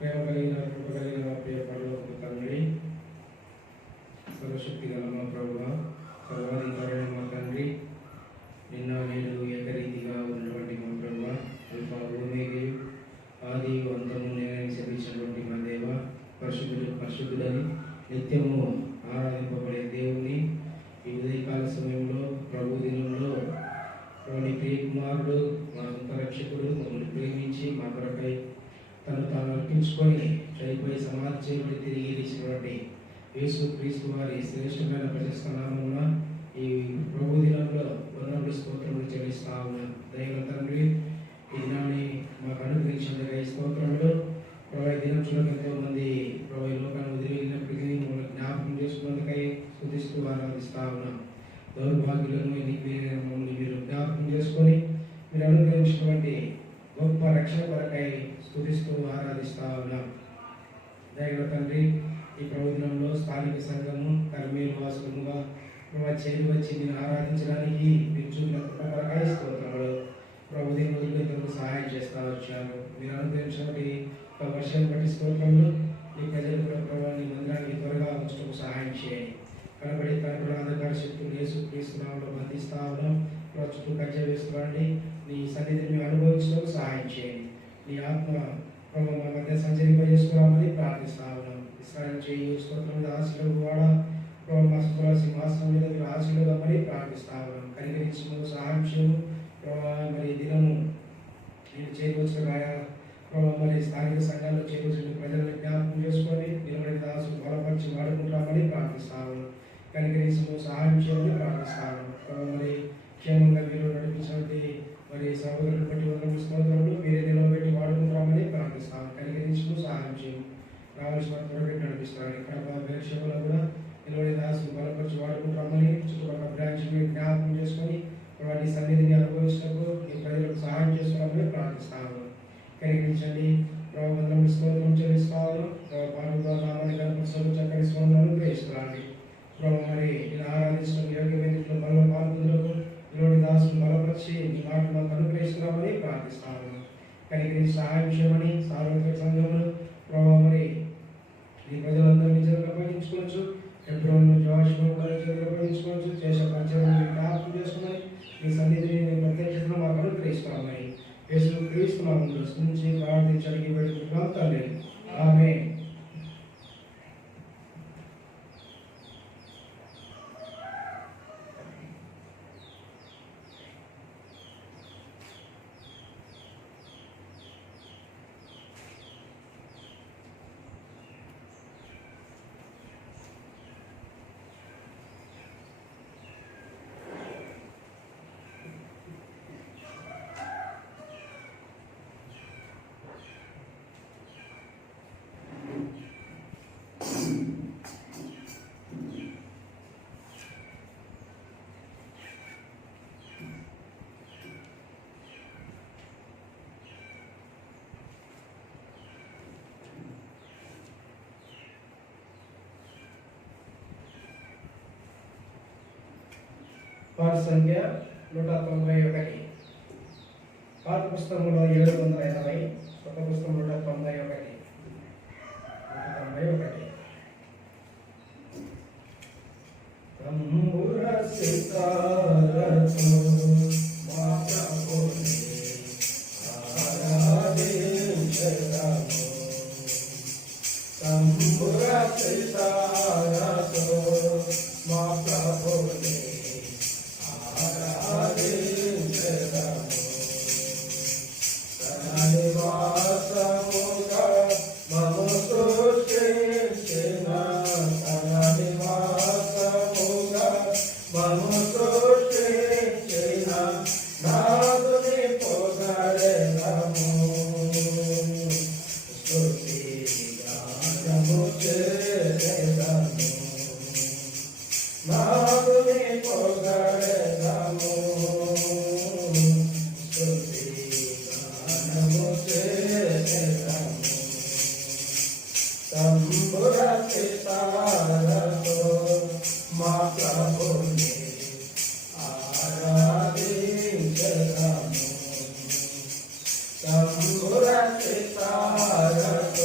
ప్రేమ కలిగిన కృప కలిగిన ప్రియ పరలోకపు తండ్రి, సర్వశక్తి గల మా ప్రభువా, సర్వాధికారైన మా తండ్రి, నిన్న నేడు ఏకరీతిగా ఉన్నటువంటి మా ప్రభువా, అల్ఫా ఓమేగా ఆది అంతము నేనని సెలవించినటువంటి మా దేవ, పరిశుద్ధుడని నిత్యము ఆరాధింపబడే దేవుని ఈ ఉదయకాల సమయంలో ప్రభు దినంలో నీ ప్రియ కుమారుడు మా సొంత రక్షకుడు మమ్మల్ని ప్రేమించి మా కొరకై తను తాను అర్పించుకొని చనిపోయి సమాధి చేయబడి తిరిగి ఇచ్చినటువంటి యేసు క్రీస్తు వారి శ్రేష్టమైన ప్రశస్త నామమున ఈ ప్రభు దినంలో వందనములు స్తోత్రములు చెల్లిస్తా ఉన్నాను. దైవ తండ్రి, ఈ దినాన్ని మాకు అనుగ్రహించినందుకు ఈ స్తోత్రములు. ప్రభు దినం చూడక ఎంతో మంది ప్రభు లోకాన్ని వదిలి వెళ్ళినప్పటికీ మమ్మల్ని జ్ఞాపకం చేసుకున్నందుకై స్తుతిస్తూ ఆరాధిస్తా ఉన్నాం. దౌర్భాగ్యులను మమ్మల్ని మీరు జ్ఞాపకం చేసుకొని మీరు అనుగ్రహించినటువంటి గొప్ప రక్షణ కొరకై స్తుతిస్తూ ఆరాధిస్తా ఉన్నాం. దైవ తండ్రి, ఈ ప్రభుత్వంలో స్థానిక సంఘము కర్మీలు వాసులుగా చేరి వచ్చి మీరు ఆరాధించడానికి మీరు చూపిన కృప కొరకై స్తోత్రములు. ప్రభు దీని వదిలిపెట్టకు సహాయం చేస్తా వచ్చారు. మీరు అనుగ్రహించినటువంటి వర్షం బట్టి స్తోత్రములు. ఈ ప్రజలు కూడా ప్రభావాన్ని మందిరానికి త్వరగా వచ్చటకు సహాయం చేయండి. కనబడి కనుక అధికార శక్తులు యేసు క్రీస్తునామములో బంధిస్తా ఉన్నాం. చుట్టూ కజ్జా వేసుకోండి. నీ సన్నిధిని మేము అనుభవించడానికి సహాయం చేయండి. నీ ఆత్మ ప్రభు మా మధ్య సంచరింపజేసుకోవాలని ప్రార్థిస్తా ఉన్నాం. ఇస్రాయల్ చేయి స్తోత్రం ఆశీర్వాద వాడ ప్రభు మా సింహాసనం మీద మీరు ఆశీర్వాదమని ప్రార్థిస్తా ఉన్నాం. కనికరించము, సహాయం చేయము ప్రభావ. మరి దినము నేను చేయవచ్చిన రాయా ప్రభావ, మరి స్థానిక సంఘాల్లో చేయవచ్చిన ప్రజలను జ్ఞాపకం చేసుకొని నిలబడి దాసు బలపరిచి వాడుకుంటామని ప్రార్థిస్తా ఉన్నాం. కనికరించము, సహాయం చేయమని ప్రార్థిస్తా ఉన్నాం. ప్రభావ మరి క్షేమంగా మీరు నడిపించినటువంటి మరి సహోదరులు బట్టి వందనములు స్తోత్రములు. మీరే నిలబెట్టి వాడుకుంటామని ప్రార్థిస్తాము. కనికరించము, సహాయం చేయము. రావాల్సిన త్వరగా నడిపిస్తారు. ఇక్కడ వేక్షకులు కూడా నిలబడి దాసు బలపరిచి వాడుకుంటామని చుట్టుపక్కల బ్రాంచ్ జ్ఞాపకం చేసుకొని వాటి సన్నిధిని అనుభవించినప్పుడు ఈ ప్రజలకు సహాయం చేసుకోవాలని ప్రార్థిస్తాము. కనికరించండి ప్రభావ. వందనములు స్తోత్రం చెల్లిస్తాము. పాల్గొన్న నామాన్ని కనపరుస్తూ చక్కని స్వందనను గ్రహిస్తున్నాను. ప్రభావ మరి నేను ఆరాధించిన యోగ్య వేదికలో బలం పాల్గొందులకు నిలబడి దాసును బలపరిచి ఈ మాట మాకు అనుగ్రహిస్తున్నామని ప్రార్థిస్తాము. కనికరించి సహాయం చేయమని సార్వత్రిక సంఘములు ప్రభావ మరి ఈ ప్రజలందరినీ జరగపడించుకోవచ్చు. ఎప్పుడూ జోషును జరగపడించుకోవచ్చు. చేసే పంచాలను జ్ఞాపకం చేసుకుని మీ సన్నిధిని ప్రత్యక్షతను మాకు అనుగ్రహిస్తామని యేసు క్రీస్తు నామములో స్తుతించి ప్రార్థించడానికి వేడుకుంటున్నాం తండ్రి. ఆమేన్. వారి సంఖ్య 191. పాత పుస్తకంలో 780, కొత్త పుస్తకం 191. Samburat Sitarat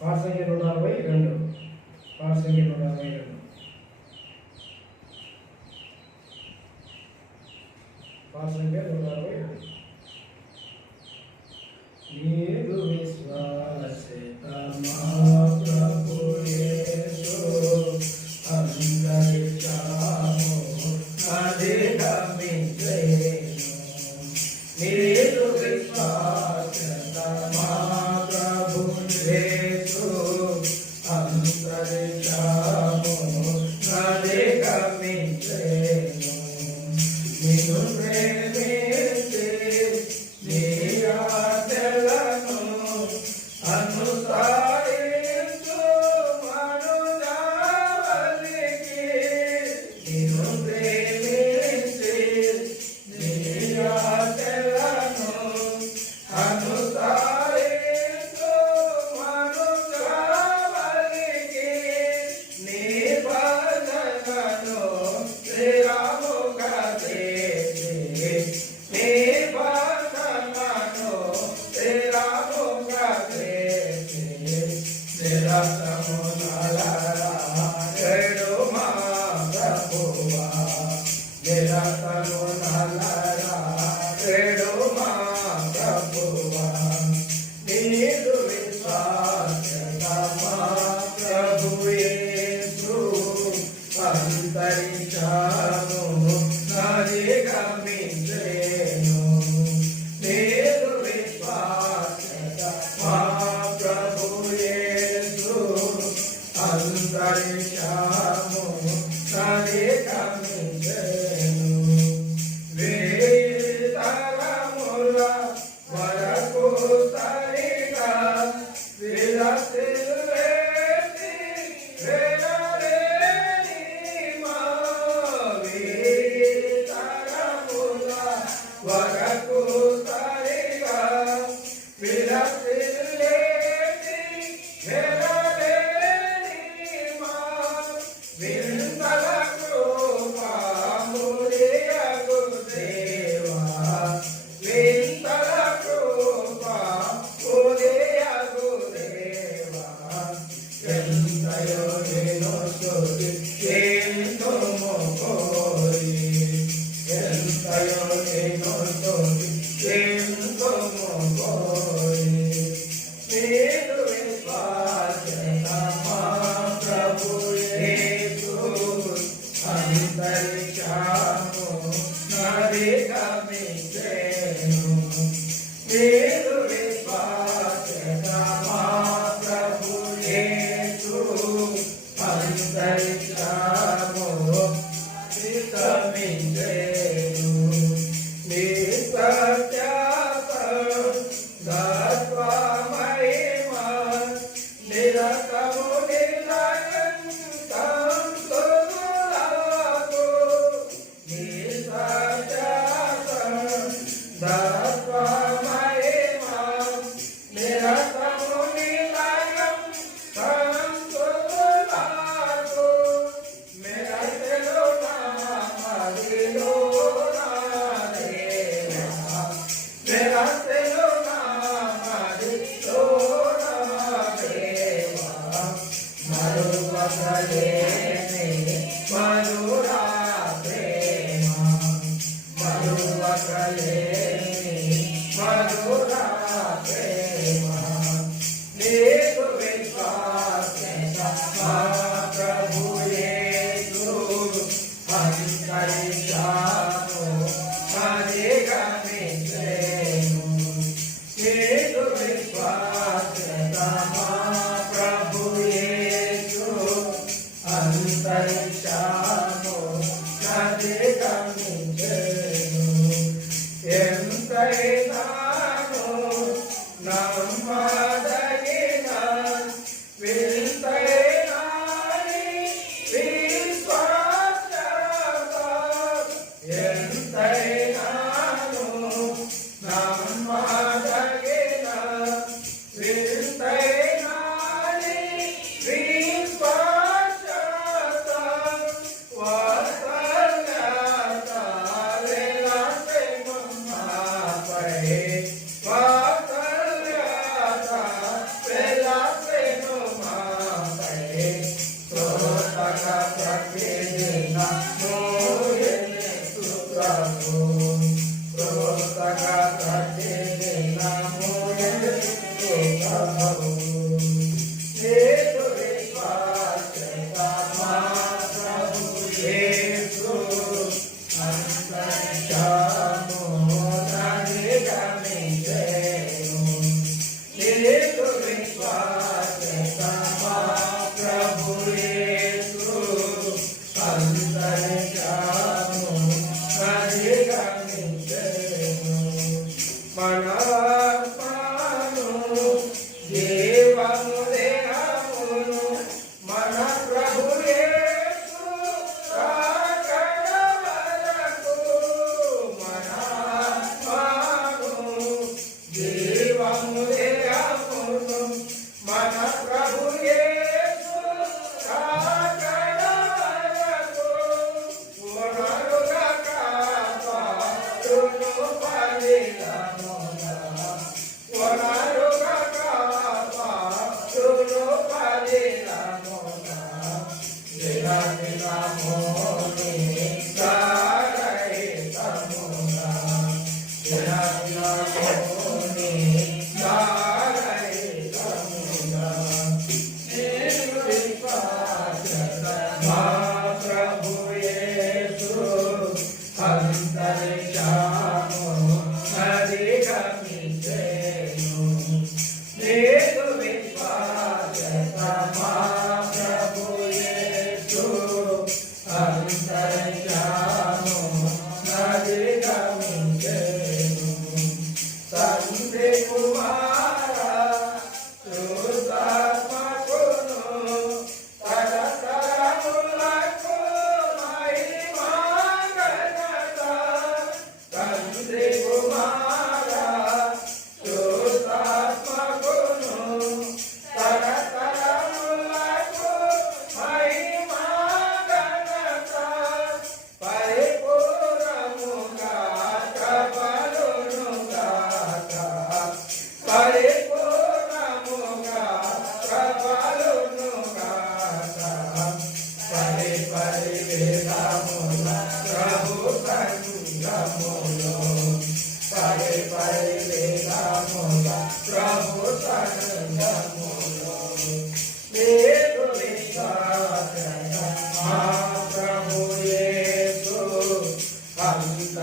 పాట సంఖ్య 162. పాట సంఖ్య 162. పాట సంఖ్య 162. నీదు విశ్వాసత మా ప్రభు యేసు అంతరిక్షము అధిగమించెను. నీదు విశ్వాసత మా ప్రభు యేసు అంతరిక్షము అధిగమించెను. నిన్ను ప్రేమించి నీ ఆజ్ఞలను అనుసరించు మనుజావళికి. నిన్ను ప్రేమించి నీ ఆజ్ఞలను అనుసరించు మనుజావళికి. నీ భజనను శ్రీరాముగా చేసి నీ భజనను శ్రీరాముగా చేసి నిరతమునలరాడు మా ప్రభువా. నిరతమునలరాడు మా ప్రభువా. నీదు విశ్వాసత మా ప్రభు యేసు అంతరిక్షము అధిగమించెను. నీదు విశ్వాసత మా ప్రభు యేసు అంతరిక్షము అధిగమించెను. వేయి తరముల వరకు సరిగా విరసిల్లు వేసి వేడలేని మా. వేయి తరముల వరకు సరిగా విరసిల్లేసి వేడలేని మా. వింతల కృపామురియగు దేవా. వింతల కృపామురియగు దేవా. ఎంతయో నేను స్తుతి ఎంతో కోరి. ఎంతయో నేను స్తుతి ఎంతో కోరి. నీదు విశ్వాసత మా ప్రభు యేసు అంతరిక్షము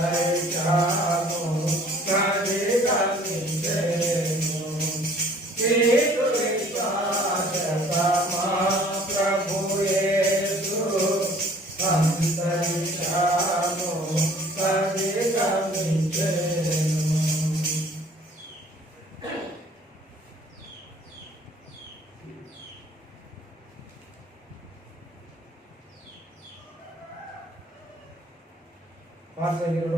Hare పాఠశాల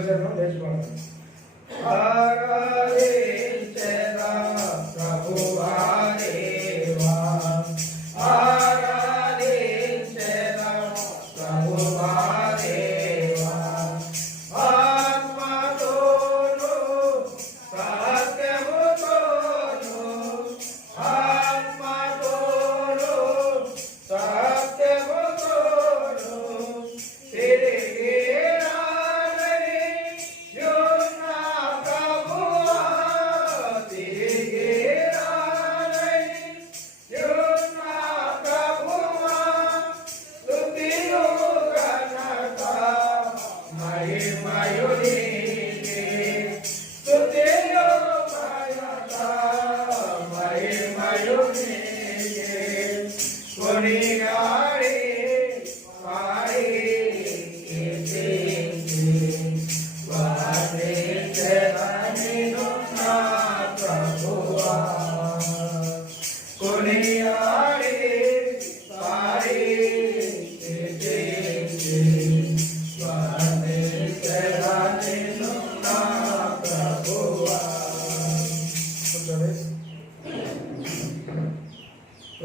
134 ఆరాధించెదా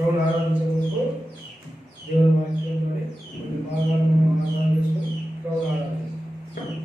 ప్రభుని ఆరాధించేందుకు దేవుని వాక్యంలోని కొన్ని భాగాలను మనం ఆరాధన చేసుకుని ప్రభుని ఆరాధిస్తాం.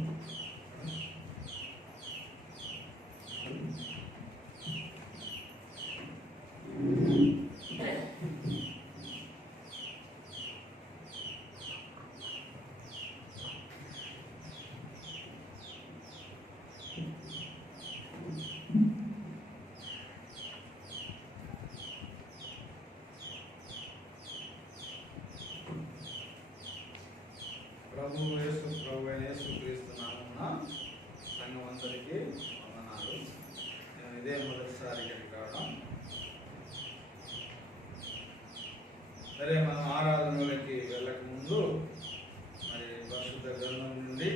ప్రభు అయిన యేసుక్రీస్తు నామమున సంఘం అందరికీ వందనాలు. నేను ఇదే మొదటిసారి కావడం. సరే, మనం ఆరాధనలోకి వెళ్ళక ముందు మరి పరిశుద్ధ గ్రంథం నుండి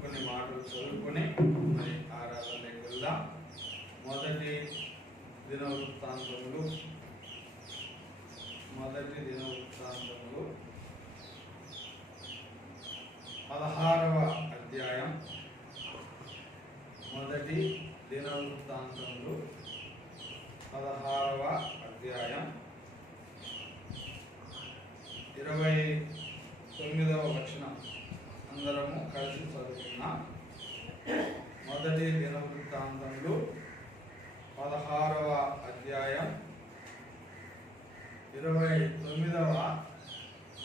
కొన్ని మాటలు చదువుకొని మరి ఆరాధనలోకి వెళ్దాం. మొదటి దినవృత్తాంతములు 16వ అధ్యాయం. మొదటి దినవృత్తాంతములు 16వ అధ్యాయం 29వ వచనం అందరము కలిసి చదువుకున్నాం. మొదటి దినవృత్తాంతములు 16వ అధ్యాయం 29వ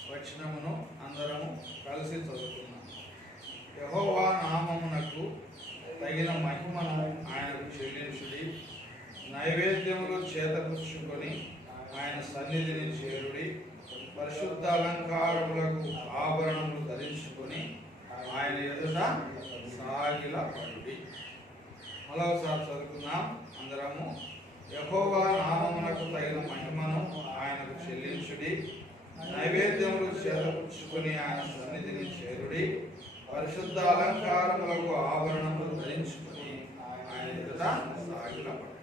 వచనమును అందరము కలిసి చదువుకున్నాం. యెహోవా నామమునకు తగిన మహిమను ఆయనకు చెల్లించుడి, నైవేద్యములు చేతపుచ్చుకొని ఆయన సన్నిధిని చేరుడి, పరిశుద్ధ అలంకారములకు ఆభరణములు ధరించుకొని ఆయన ఎదుట సాగిలపడుడి. మరోసారి చదువుకున్నాం అందరము. యెహోవా నామమునకు తగిన మహిమను ఆయనకు చెల్లించుడి, నైవేద్యములు చేతపుచ్చుకొని ఆయన సన్నిధిని చేరుడి, పరిశుద్ధ అలంకారములకు ఆభరణములు ధరించుకొని ఆయన ఎదుట సాగిలపడుడి.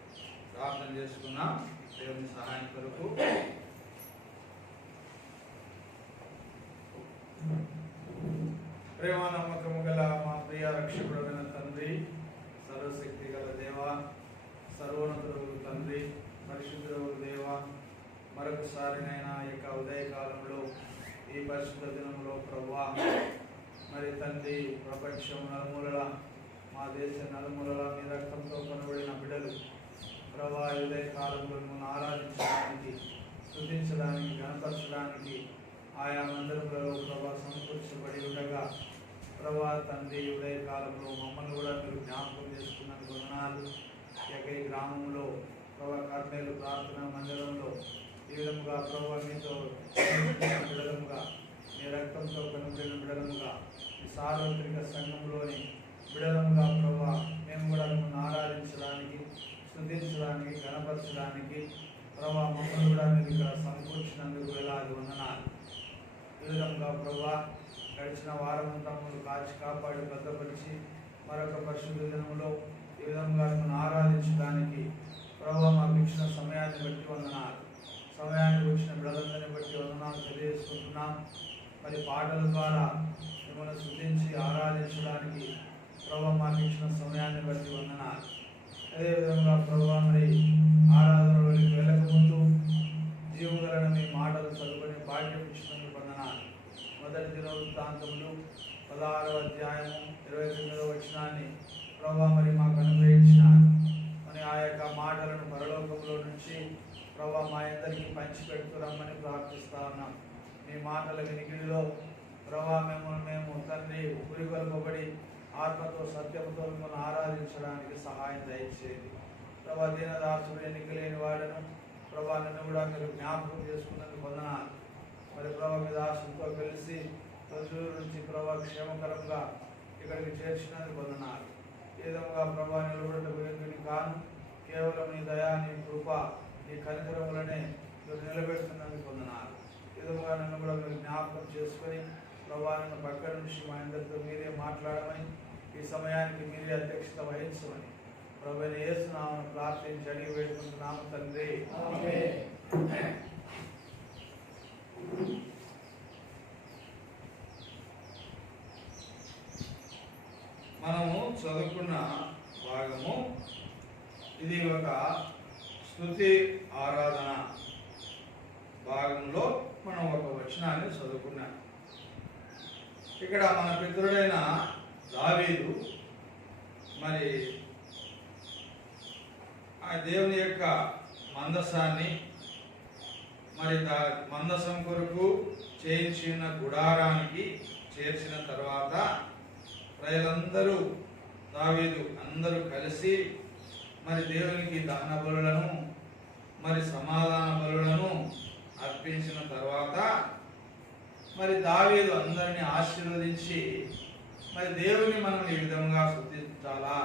ప్రార్థన చేసుకున్నాం దేవుని సహాయం కొరకు. ప్రేమ నమ్మకము గల మా ప్రియ రక్షకుడైన తండ్రి, సర్వశక్తి గల దేవ, సర్వోన్నతుడు తండ్రి, పరిశుద్ధుడు దేవ, మరొకసారినైనా ఈ యొక్క ఉదయకాలంలో ఈ పరిశుద్ధ దినంలో ప్రభువా మరి తండ్రి, ప్రపంచం నలుమూలల మా దేశ నలుమూలల మీ రక్తంతో కొనబడిన బిడ్డలు ప్రభా ఉదయకాలంలో మిమ్మల్ని ఆరాధించడానికి, స్తుతించడానికి, గణపరచడానికి ఆయా మందిరములలో ప్రభా సమకూర్చబడి ఉండగా ప్రభా తండ్రి ఉదయకాలంలో మమ్మల్ని కూడా మీరు జ్ఞాపకం చేసుకున్నందుకు వందనాలు. ఈ గ్రామంలో ప్రభా కర్మేలు ప్రార్థన మందిరంలో ఈ విధముగా ప్రభా మీతో బిడలముగా, మీ రక్తంతో కనుగొన బిడలముగా, ఈ సార్వత్రిక సంఘంలోని బిడలముగా ప్రభా మేము కూడా మిమ్మల్ని ఆరాధించడానికి, స్తుతించడానికి, గణపరచడానికి ప్రభా మమ్మల్ని కూడా మీరు ఇక్కడ సమకూర్చినందుకు వేలాది వందనాలు. ఈ విధంగా ప్రభా గడిచిన వారమంతా మమ్మల్ని కాచి కాపాడి భద్రపరిచి మరొక పరిశుద్ధ దినంలో ఈ విధంగా మిమ్మల్ని ఆరాధించడానికి ప్రభా మాకు ఇచ్చిన సమయాన్ని బట్టి వందనాలు. సమయానికి వచ్చిన బిడ్డలందరినీ బట్టి వందనాలు తెలియజేసుకుంటున్నాం. మరి పాటల ద్వారా మిమ్మల్ని స్తుతించి ఆరాధించడానికి ప్రభా మాకు ఇచ్చిన సమయాన్ని బట్టి వందనాలు. అదేవిధంగా ప్రభా మరి ఆరాధనలోకి వెళ్ళక ముందు జీవగలను మీ మాటలు చదువుకొని భాగ్యం ఇచ్చినందుకు వందనాలు. మొదటి దినవృత్తాంతములు 16వ అధ్యాయము 29వ వచనాన్ని ప్రభా మరి మాకు అనుగ్రహించినారు. మరి ఆ యొక్క మాటలను పరలోకంలో నుంచి ప్రభా మా అందరికీ పంచిపెడుతురమ్మని ప్రార్థిస్తా ఉన్నాం. మీ మాటల వినికిడిలో ప్రభా మేము తండ్రి పురిగొల్పబడి ఆత్మతో సత్యంతో మిమ్మల్ని ఆరాధించడానికి సహాయం దయచేయండి. ప్రభా దీనదాసుడు, ఎన్నికలేని వాడను ప్రభా నన్ను కూడా మీరు జ్ఞాపకం చేసుకున్నందుకు వందనాలు. మరి ప్రభా మీ దాసులతో కలిసి రోజుల నుంచి ప్రభా క్షేమకరంగా ఇక్కడికి చేర్చినందుకు వందనాలు. ఏ విధంగా ప్రభా నిలబడటకు ఎందుకు కాను, కేవలం నీ దయా నీ కనికరములనే మీరు నిలబెడుతున్నందుకు వందనాలు. విధముగా నన్ను కూడా మీరు జ్ఞాపకం చేసుకొని ప్రభా నన్ను పక్క నుంచి మా అందరితో మీరే మాట్లాడమని, ఈ సమయానికి మీరే అధ్యక్షత వహించమని ప్రభువైన యేసు నామమున ప్రార్థించి అడిగి వేడుకుంటున్నాము తండ్రి. మనము చదువుకున్న భాగము ఇది ఒక స్తుతి ఆరాధన భాగంలో మనం ఒక వచనాన్ని చదువుకున్నాం. ఇక్కడ మన పితరుడైన దావీదు మరి ఆ దేవుని యొక్క మందసాన్ని మరి మందసం కొరకు చేయించిన గుడారానికి చేర్చిన తర్వాత ప్రజలందరూ దావీదు అందరూ కలిసి మరి దేవునికి దహన బలులను మరి సమాధాన బలులను అర్పించిన తర్వాత మరి దావీదు అందరిని ఆశీర్వదించి మరి దేవుని మనం ఈ విధంగా స్తుతించాలా,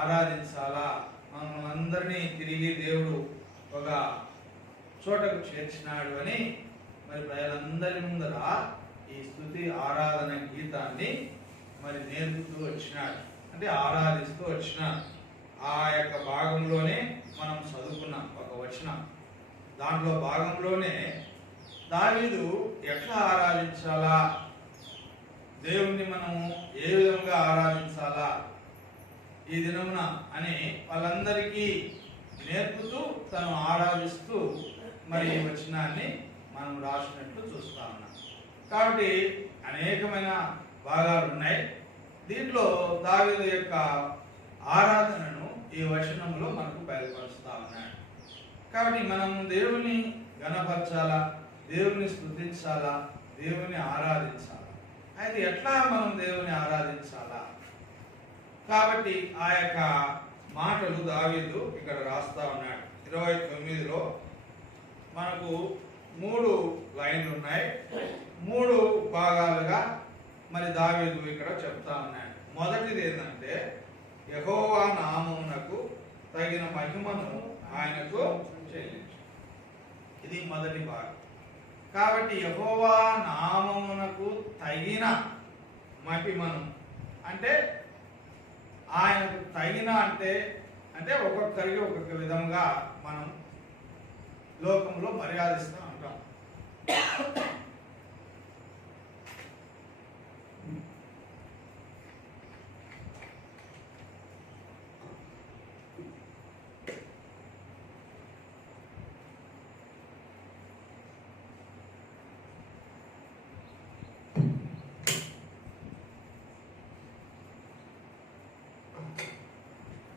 ఆరాధించాలా, మనం అందరినీ తిరిగి దేవుడు ఒక చోటకు చేర్చినాడు అని మరి ప్రజలందరి ముందర ఈ స్తుతి ఆరాధన గీతాన్ని మరి నేర్పుతూ వచ్చినాడు, అంటే ఆరాధిస్తూ వచ్చినాడు. ఆ యొక్క భాగంలోనే మనం చదువుకున్నాం ఒక వచనం. దాంట్లో భాగంలోనే దావీదు ఎట్లా ఆరాధించాలా, దేవుణ్ణి మనము ఏ విధంగా ఆరాధించాలా ఈ దినమున అని వాళ్ళందరికీ నేర్పుతూ తను ఆరాధిస్తూ మరి ఈ వచనాన్ని మనం రాసినట్లు చూస్తా ఉన్నాం. కాబట్టి అనేకమైన భాగాలు ఉన్నాయి. దీంట్లో దావీదు యొక్క ఆరాధనను ఈ వచనంలో మనకు బయలుపరుస్తా ఉన్నాడు. కాబట్టి మనం దేవుని ఘనపరచాలా, దేవుని స్తుతించాలా, దేవుని ఆరాధించాలా. అయితే ఎట్లా మనం దేవుని ఆరాధించాలా? కాబట్టి ఆ యొక్క మాటలు దావీదు ఇక్కడ రాస్తా ఉన్నాడు. 29లో మనకు 3 లైన్లు ఉన్నాయి. 3 భాగాలుగా మరి దావీదు ఇక్కడ చెప్తా ఉన్నాడు. మొదటిది ఏంటంటే యెహోవా నామమునకు తగిన మహిమను ఆయనకు చెల్లించు. ఇది మొదటి భాగం. కాబట్టి యెహోవా నామమునకు తగిన మహిమను అంటే ఆయనకు తగిన అంటే ఒక్కొక్కరికి ఒక్కొక్క విధంగా మనం లోకంలో మర్యాదిస్తూ ఉంటాం.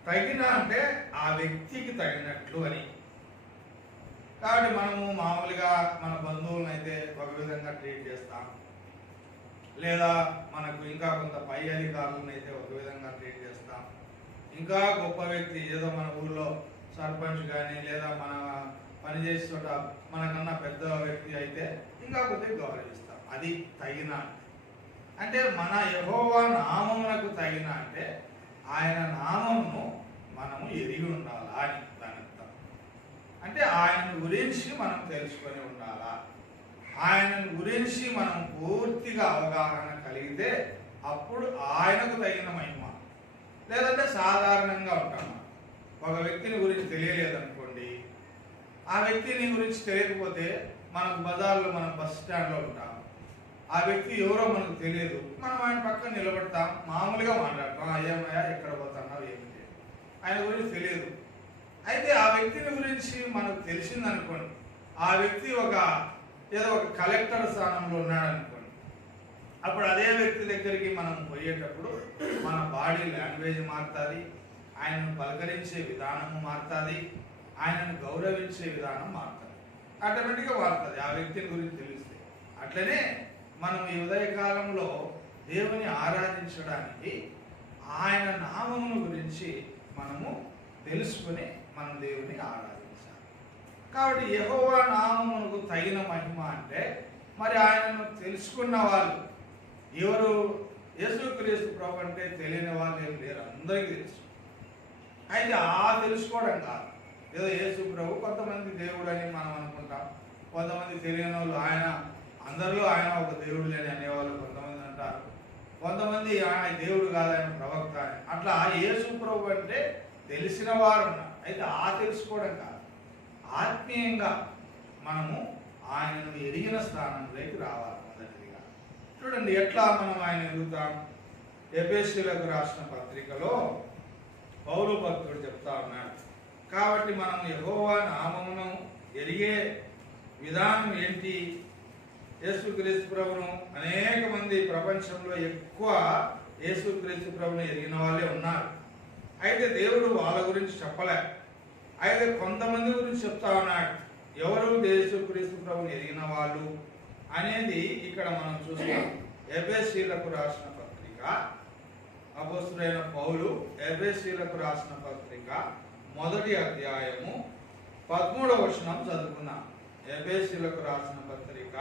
తగిన అంటే ఆ వ్యక్తికి తగినట్లు అని. కాబట్టి మనము మామూలుగా మన బంధువులను అయితే ఒక విధంగా ట్రీట్ చేస్తాం, లేదా మనకు ఇంకా కొంత పై అధికారులను అయితే ఒక విధంగా ట్రీట్ చేస్తాం. ఇంకా గొప్ప వ్యక్తి ఏదో మన ఊళ్ళో సర్పంచ్ కానీ లేదా మన పనిచేసే చోట మనకన్నా పెద్ద వ్యక్తి అయితే ఇంకా కొద్దిగా గౌరవిస్తాం. అది తగిన అంటే మన యెహోవా నామమునకు తగిన అంటే ఆయన నామమును మనము ఎరిగి ఉండాలా అని దాని అర్థం. అంటే ఆయన గురించి మనం తెలుసుకొని ఉండాలా, ఆయన గురించి మనం పూర్తిగా అవగాహన కలిగితే అప్పుడు ఆయనకు తగిన మహిమ. లేదంటే సాధారణంగా ఉంటాము. ఒక వ్యక్తిని గురించి తెలియలేదనుకోండి, ఆ వ్యక్తిని గురించి తెలియకపోతే మనకు బజార్లో మనం బస్ స్టాండ్లో ఉంటాం, ఆ వ్యక్తి ఎవరో మనకు తెలియదు, మనం ఆయన పక్కన నిలబడతాం, మామూలుగా మాట్లాడతాం, అయ్యమ్మయ్య ఎక్కడ పోతున్నావు ఏమిటి, ఆయన గురించి తెలియదు. అయితే ఆ వ్యక్తిని గురించి మనకు తెలిసిందనుకోండి, ఆ వ్యక్తి ఏదో ఒక కలెక్టర్ స్థానంలో ఉన్నాడు అనుకోండి, అప్పుడు అదే వ్యక్తి దగ్గరికి మనం పోయేటప్పుడు మన బాడీ లాంగ్వేజ్ మారుతుంది, ఆయనను పలకరించే విధానము మారుతుంది, ఆయనను గౌరవించే విధానం మారుతుంది, ఆటోమేటిక్గా మారుతుంది ఆ వ్యక్తిని గురించి తెలిస్తే. అట్లనే మనం ఈ ఉదయకాలంలో దేవుని ఆరాధించడానికి ఆయన నామమును గురించి మనము తెలుసుకుని మనం దేవుని ఆరాధించాలి. కాబట్టి యెహోవా నామమునకు తగిన మహిమ అంటే మరి ఆయనను తెలుసుకున్న వాళ్ళు ఎవరు? యేసుక్రీస్తు ప్రభు అంటే తెలియని వాళ్ళు ఏం లేరు, అందరికీ తెలుసు. అయితే ఆ తెలుసుకోవడం కాదు, ఏదో యేసు ప్రభు కొంతమంది దేవుడు అని మనం అనుకుంటాం, కొంతమంది తెలియని వాళ్ళు ఆయన అందరిలో ఆయన ఒక దేవుడు లేని అనేవాళ్ళు కొంతమంది అంటారు, కొంతమంది ఆయన దేవుడు కాదు ఆయన ప్రవక్త అని. అట్లా యేసు ప్రభు అంటే తెలిసిన వారు ఉన్నారు. అయితే ఆ తెలుసుకోవడం కాదు, ఆత్మీయంగా మనము ఆయనను ఎరిగిన స్థానంలోకి రావాలి. మొదటిదిగా చూడండి ఎట్లా మనం ఆయన ఎదుగుతాం. ఎఫెసీయులకు రాసిన పత్రికలో పౌలు భక్తుడు చెప్తా ఉన్నాడు, కాబట్టి మనం యెహోవా నామమును ఎరిగే విధానం ఏంటి? యేసుక్రీస్తు ప్రభును అనేక మంది ప్రపంచంలో ఎక్కువ యేసుక్రీస్తు ప్రభుని ఎరిగిన వాళ్ళే ఉన్నారు. అయితే దేవుడు వాళ్ళ గురించి చెప్పలే, అయితే కొంతమంది గురించి చెప్తా ఉన్నాడు. ఎవరు యేసుక్రీస్తు ప్రభుని ఎరిగిన వాళ్ళు అనేది ఇక్కడ మనం చూస్తాం. ఎఫెసీయులకు రాసిన పత్రిక, అపోస్తలుడైన పౌలు ఎఫెసీయులకు రాసిన పత్రిక 1వ అధ్యాయము 13వ వచనం చదువుకున్నాం. ఎఫెసీయులకు రాసిన పత్రిక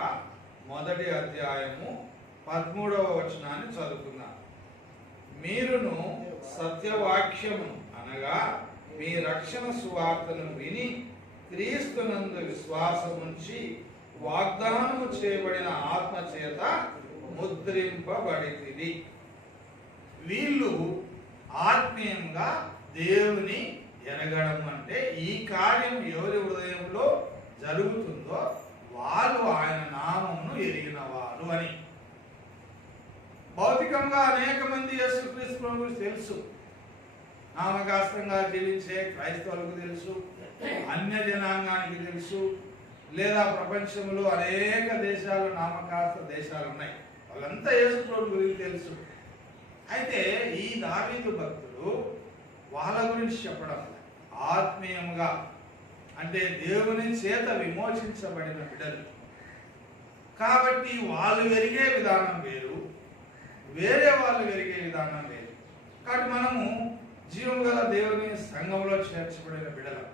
1వ అధ్యాయము 13వ వచనాన్ని చదువుకున్నాం. మీరును సత్యవాక్యమును అనగా మీ రక్షణ సువార్తను విని క్రీస్తునందు విశ్వాసముంచి వాగ్దానము చేయబడిన ఆత్మ చేత ముద్రింపబడితిరి. వీళ్ళు ఆత్మీయంగా దేవుని ఎరగడం అంటే ఈ కార్యం ఎవరి హృదయంలో జరుగుతుందో వాళ్ళు ఆయన నామమును ఎరిగిన వారు అని. భౌతికంగా అనేక మంది యేసుక్రీస్తు ప్రభు గురించి తెలుసు, నామకాస్తంగా జీవించే క్రైస్తవులకు తెలుసు, అన్య జనాంగానికి తెలుసు, లేదా ప్రపంచంలో అనేక దేశాలు నామకాస్త దేశాలు ఉన్నాయి, వాళ్ళంతా యేసు ప్రభు గురించి తెలుసు. అయితే ఈ దావీదు భక్తుడు వాళ్ళ గురించి చెప్పడం ఆత్మీయంగా అంటే దేవుని చేత విమోచించబడిన బిడ్డలు కాబట్టి వాళ్ళు వెరిగే విధానం వేరు, వేరే వాళ్ళు వెరిగే విధానం వేరు. కాబట్టి మనము జీవం గల దేవుని సంఘంలో చేర్చబడిన బిడ్డలు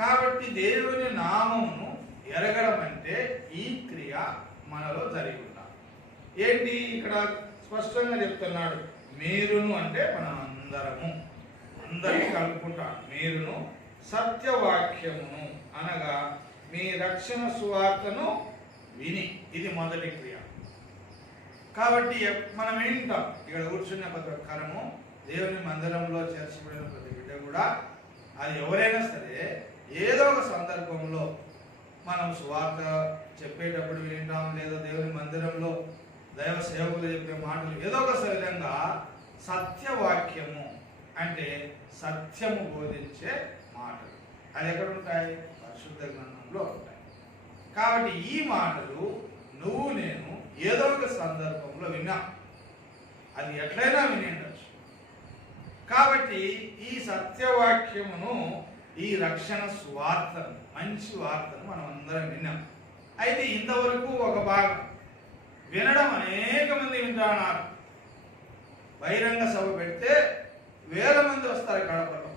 కాబట్టి దేవుని నామమును ఎరగడం అంటే ఈ క్రియ మనలో జరిగి ఉండాలి. ఏంటి ఇక్కడ స్పష్టంగా చెప్తున్నాడు, మీరును అంటే మనం అందరినీ కలుపుకుంటాం. మీరును సత్యవాక్యమును అనగా మీ రక్షణ సువార్తను విని, ఇది మొదటి క్రియ. కాబట్టి మనం ఏంటాం, ఇక్కడ కూర్చున్న ప్రతి ఒక్కరము దేవుని మందిరంలో చేర్చబడిన ప్రతి బిడ్డ కూడా అది ఎవరైనా సరే ఏదో ఒక సందర్భంలో మనం సువార్త చెప్పేటప్పుడు వింటాం, లేదా దేవుని మందిరంలో దైవ సేవకులు చెప్పే మాటలు ఏదో ఒక విధంగా సత్యవాక్యము అంటే సత్యము బోధించే మాటలు అది ఎక్కడ ఉంటాయి? పరిశుద్ధ గ్రంథంలో ఉంటాయి. కాబట్టి ఈ మాటలు నువ్వు నేను ఏదో ఒక సందర్భంలో విన్నా, అది ఎట్లయినా విని ఉండొచ్చు. కాబట్టి ఈ సత్యవాక్యమును, ఈ రక్షణ సువార్తను, మంచి వార్తను మనం అందరం విన్నాం. అయితే ఇంతవరకు ఒక భాగం వినడం అనేక మంది వింటున్నారు. బహిరంగ సభ పెడితే వేల మంది వస్తారు కడపలో.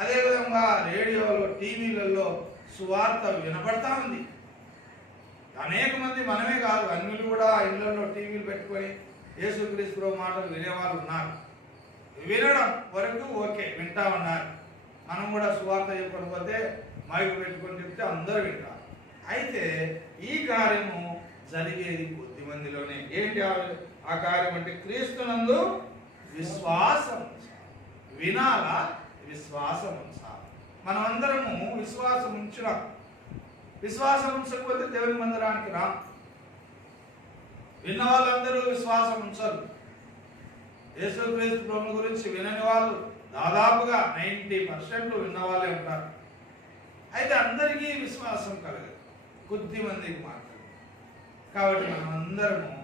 అదేవిధంగా రేడియోలో, టీవీలలో సువార్త వినపడతా ఉంది. అనేక మంది, మనమే కాదు అన్యులు కూడా ఇళ్లలో టీవీలు పెట్టుకొని యేసుక్రీస్తు ప్రభు మాటలు వినేవాళ్ళు ఉన్నారు. వినడం వరకు ఓకే, వింటా ఉన్నారు. మనం కూడా సువార్త చెప్పకపోతే మైకు పెట్టుకొని చెప్తే అందరూ వింటారు. అయితే ఈ కార్యము జరిగేది కొద్ది మందిలోనే. ఏంటి ఆ కార్యం అంటే క్రీస్తునందు విశ్వాసం వినాలా, విశ్వాసం ఉంచాలి. మనం అందరము విశ్వాసం ఉంచున్నాం. విశ్వాసం ఉంచకపోతే దేవుని మందిరానికి రా. విన్న వాళ్ళందరూ విశ్వాసం ఉంచరు. యేసుక్రీస్తు ప్రభు గురించి వినని వాళ్ళు దాదాపుగా 90% విన్న వాళ్ళే ఉంటారు. అయితే అందరికీ విశ్వాసం కలగదు, కొద్ది మందికి మాత్రమే. కాబట్టి మనం అందరము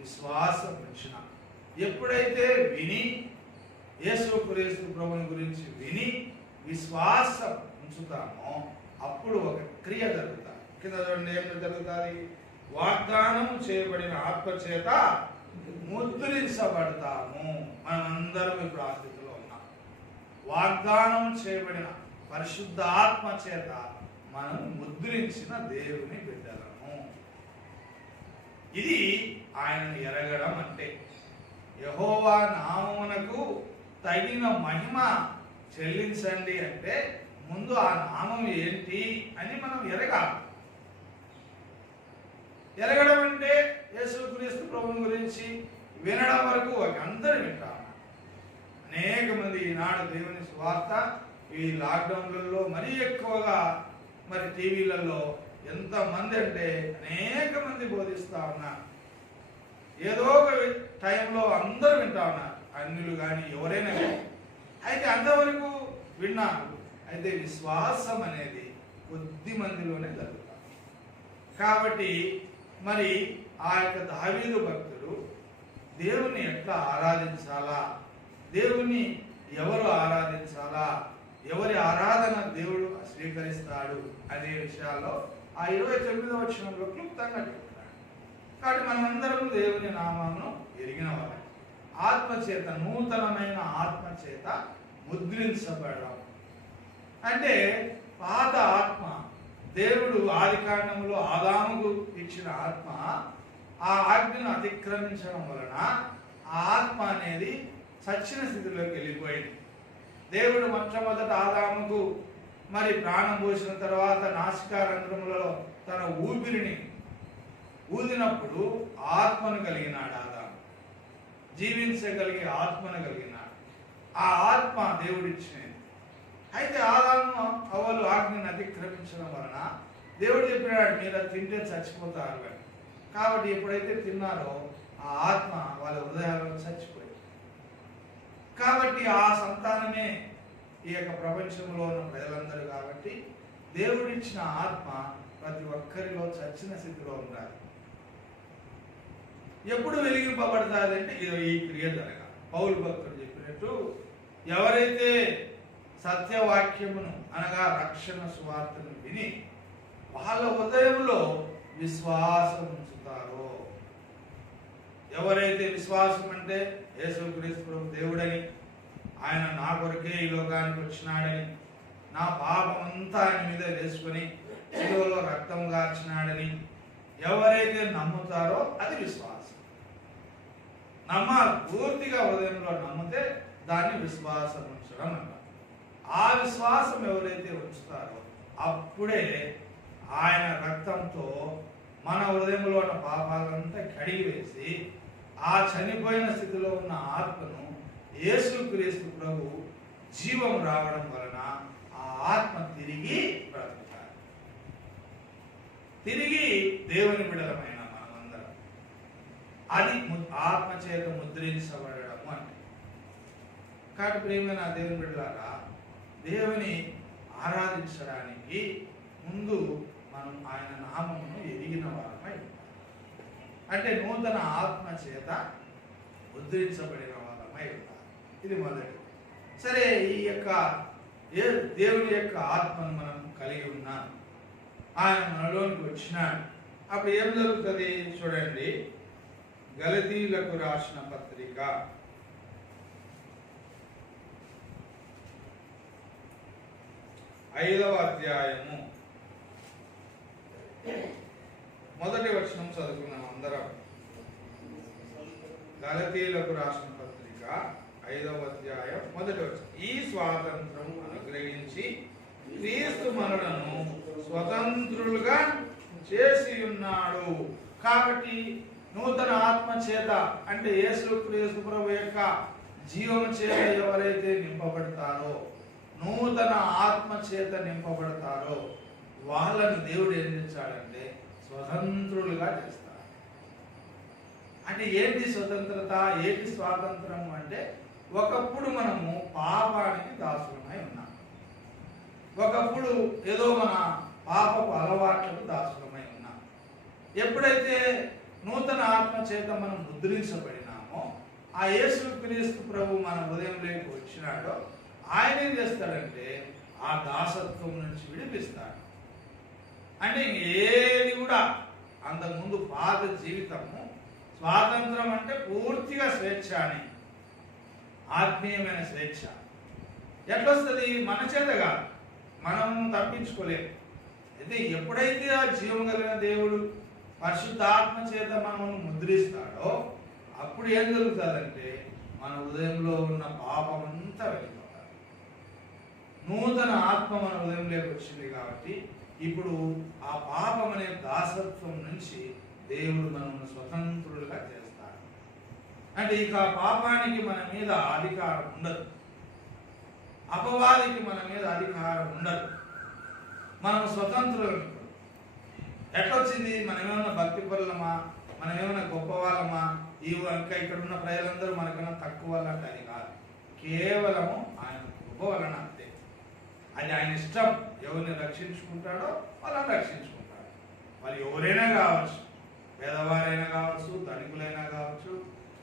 విశ్వాసం ఉంచినాం. ఎప్పుడైతే విని యేసుక్రీస్తు ప్రభుని గురించి విని విశ్వాసం ఉంచుతామో అప్పుడు ఒక క్రియ జరుగుతుంది. కింద చూడండి ఏమి జరుగుతుంది? వాగ్దానం చేయబడిన ఆత్మ చేత ముద్రించబడతాము. మనం అందరం ఇప్పుడు ఆ స్థితిలో ఉన్నాం. వాగ్దానం చేయబడిన పరిశుద్ధ ఆత్మ చేత మనం ముద్రించిన దేవుని బిడ్డలము. ఇది ఆయనను ఎరగడం అంటే. యెహోవా నామమునకు తగిన మహిమ చెల్లించండి అంటే ముందు ఆ నామం ఏంటి అని మనం ఎరగాలి. ఎరగడం అంటే యేసుక్రీస్తు ప్రభువుని గురించి వినడం వరకు అందరూ వింటారు. అనేక మంది ఈనాడు దేవుని సువార్త ఈ లాక్డౌన్లలో మరీ ఎక్కువగా మరి టీవీలలో ఎంతమంది అంటే అనేక మంది బోధిస్తూ ఉన్నారు. ఏదో ఒక టైంలో అందరూ వింటా ఉన్నారు, అన్యులు కానీ ఎవరైనా కానీ. అయితే అంతవరకు విన్నారు. అయితే విశ్వాసం అనేది కొద్ది మందిలోనే జరుగుతుంది. కాబట్టి మరి ఆ యొక్క దావీదు భక్తుడు దేవుని ఎట్లా ఆరాధించాలా, దేవుని ఎవరు ఆరాధించాలా, ఎవరి ఆరాధన దేవుడు స్వీకరిస్తాడు అనే విషయాల్లో ఆ 29వ వచనంలో క్లుప్తంగా చెప్తున్నాడు. కాబట్టి మనమందరం దేవుని నామమును ఎరిగిన వారు, ఆత్మచేత నూతనమైన ఆత్మచేత ముద్రించబడడం. అంటే పాత ఆత్మ, దేవుడు ఆదికాండంలో ఆదాముకు ఇచ్చిన ఆత్మ, ఆ ఆజ్ఞను అతిక్రమించడం వలన ఆ ఆత్మ అనేది చచ్చిన స్థితిలోకి వెళ్ళిపోయింది. దేవుడు మొట్టమొదట ఆదాముకు మరి ప్రాణం పోసిన తర్వాత నాసికారంధ్రములలో తన ఊపిరిని ఊదినప్పుడు ఆత్మను కలిగినాడు ఆదాము, జీవించగలిగే ఆత్మను కలిగినాడు. ఆ ఆత్మ దేవుడిచ్చినది. అయితే ఆదాము అవ్వలు ఆజ్ఞను అతిక్రమించడం వలన దేవుడు చెప్పినాడు, మీరు అది తింటే చచ్చిపోతారు అని. కాబట్టి ఎప్పుడైతే తిన్నారో ఆ ఆత్మ వాళ్ళ హృదయాలలో చచ్చిపోయింది. కాబట్టి ఆ సంతానమే ఈ యొక్క ప్రపంచంలో ఉన్న ప్రజలందరూ. కాబట్టి దేవుడిచ్చిన ఆత్మ ప్రతి ఒక్కరిలో చచ్చిన స్థితిలో ఉండాలి. ఎప్పుడు వెలిగింపబడతాది అంటే ఈ క్రియ జరగాలి. పౌలు భక్తుడు చెప్పినట్టు, ఎవరైతే సత్యవాక్యమును అనగా రక్షణ సువార్తను విని వాళ్ళ హృదయంలో విశ్వాసం ఉంచుతారో, ఎవరైతే విశ్వాసం అంటే యేసుక్రీస్తు దేవుడని, ఆయన నా కొరకే ఈ లోకానికి వచ్చినాడని, నా పాపమంతా ఆయన మీద వేసుకొని శిలువలో రక్తం గార్చినాడని ఎవరైతే నమ్ముతారో అది విశ్వాసం. నమ్మాలి, పూర్తిగా హృదయంలో నమ్మితే దాన్ని విశ్వాసం ఉంచడం అంటారు. ఆ విశ్వాసం ఎవరైతే ఉంచుతారో అప్పుడే ఆయన రక్తంతో మన హృదయంలో ఉన్న పాపాలంతా కడిగివేసి ఆ చనిపోయిన స్థితిలో ఉన్న ఆత్మను యేసుక్రీస్తు ప్రభు జీవం రావడం వలన ఆ ఆత్మ తిరిగి బ్రతుకుతారు. తిరిగి దేవుని బిడ్డలమైన మనమందరం అది ఆత్మ చేత ముద్రించబడడం అంటే. కాబట్టి ప్రియమైన దేవుని బిడ్డలారా, దేవుని ఆరాధించడానికి ముందు మనం ఆయన నామమును ఎరిగిన వారమై ఉండాలి. అంటే నూతన ఆత్మ చేత ముద్రించబడిన వారమై ఉండాలి. ఇది మొదటి. సరే, ఈ యొక్క దేవుని యొక్క ఆత్మను మనం కలిగి ఉన్నాం, ఆయన మనలోనికి వచ్చినాడు. అప్పుడు ఏం జరుగుతుంది చూడండి. గలతీయులకు రాసిన పత్రిక 5వ అధ్యాయము 1వ వచనం చదువుకున్నాం అందరం. గలతీయులకు రాసిన పత్రిక 5వ అధ్యాయం 1వ వచనం. ఈ స్వాతంత్రం అనుగ్రహించి క్రీస్తు మనలను స్వతంత్రులుగా చేసి ఉన్నాడు. కాబట్టి నూతన ఆత్మ చేత అంటే యేసుక్రీస్తు ప్రభు యొక్క జీవము చేత ఎవరైతే నింపబడతారో, నూతన ఆత్మ చేత నింపబడతారో వాళ్ళని దేవుడు ఏం చేస్తాడంటే స్వతంత్రులుగా చేస్తాడు. అంటే ఏంటి స్వతంత్రత, ఏంటి స్వాతంత్రం అంటే, ఒకప్పుడు మనము పాపానికి దాసులమై ఉన్నాం. ఒకప్పుడు ఏదో మన పాపపు అలవాట్లకు దాసులమై ఉన్నాం. ఎప్పుడైతే నూతన ఆత్మ చేత మనం ముద్రించబడినామో, ఆ యేసుక్రీస్తు ప్రభు మన హృదయంలోకి వచ్చినాడో, ఆయన ఏం చేస్తాడంటే ఆ దాసత్వం నుంచి విడిపిస్తాడు. అంటే ఏది కూడా అంతకుముందు పాత జీవితము స్వాతంత్రం అంటే పూర్తిగా స్వేచ్ఛ అని, ఆత్మీయమైన స్వేచ్ఛ. ఎట్లొస్తుంది? మన చేత కాదు, మనం తప్పించుకోలేము. అయితే ఎప్పుడైతే ఆ జీవం కలిగిన దేవుడు పరిశుద్ధాత్మ చేత మనల్ని ముద్రిస్తాడో అప్పుడు ఏం జరుగుతుందంటే మన హృదయంలో ఉన్న పాపమంతా వెళ్ళిపోతాడు. నూతన ఆత్మ మన హృదయంలోకి వచ్చింది కాబట్టి ఇప్పుడు ఆ పాపం అనే దాసత్వం నుంచి దేవుడు మనల్ని స్వతంత్రులుగా చేస్తాడు. అంటే ఇక ఆ పాపానికి మన మీద అధికారం ఉండదు, అపవాదికి మన మీద అధికారం ఉండదు. మనం స్వతంత్రులు. ఎట్లొచ్చింది? మనం ఏమైనా భక్తి పరులమా, మనం ఏమైనా గొప్ప వాళ్ళమా, ఇంకా ఇక్కడ ఉన్న ప్రజలందరూ మనకన్నా తక్కువ వాళ్ళంటే అది కాదు. కేవలము ఆయన కృప వలన అంతే. అది ఆయన ఇష్టం. ఎవరిని రక్షించుకుంటాడో వాళ్ళని రక్షించుకుంటాడు. వాళ్ళు ఎవరైనా కావచ్చు, పేదవారైనా కావచ్చు, ధనికులైనా కావచ్చు,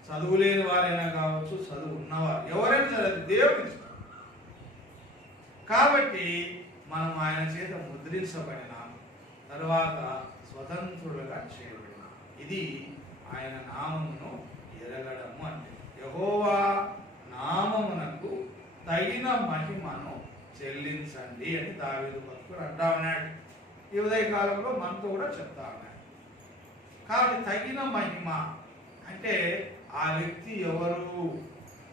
చదువు లేని వారైనా కావచ్చు, చదువు ఉన్నవారు ఎవరైనా సరే దేవుని ఇష్టం. కాబట్టి మనం ఆయన చేత ముద్రించబడిన తర్వాత స్వతంత్రులుగా చేయబడినాం. ఇది ఆయన నామమును ఎరగడము అంటే. యెహోవా నామమునకు తగిన మహిమను చెల్లించండి అని దావీదు భక్తుడు అంటా ఉన్నాడు. ఈ ఉదయకాలంలో మనతో కూడా చెప్తా ఉన్నాడు. కాబట్టి తగిన మహిమ అంటే ఆ వ్యక్తి ఎవరు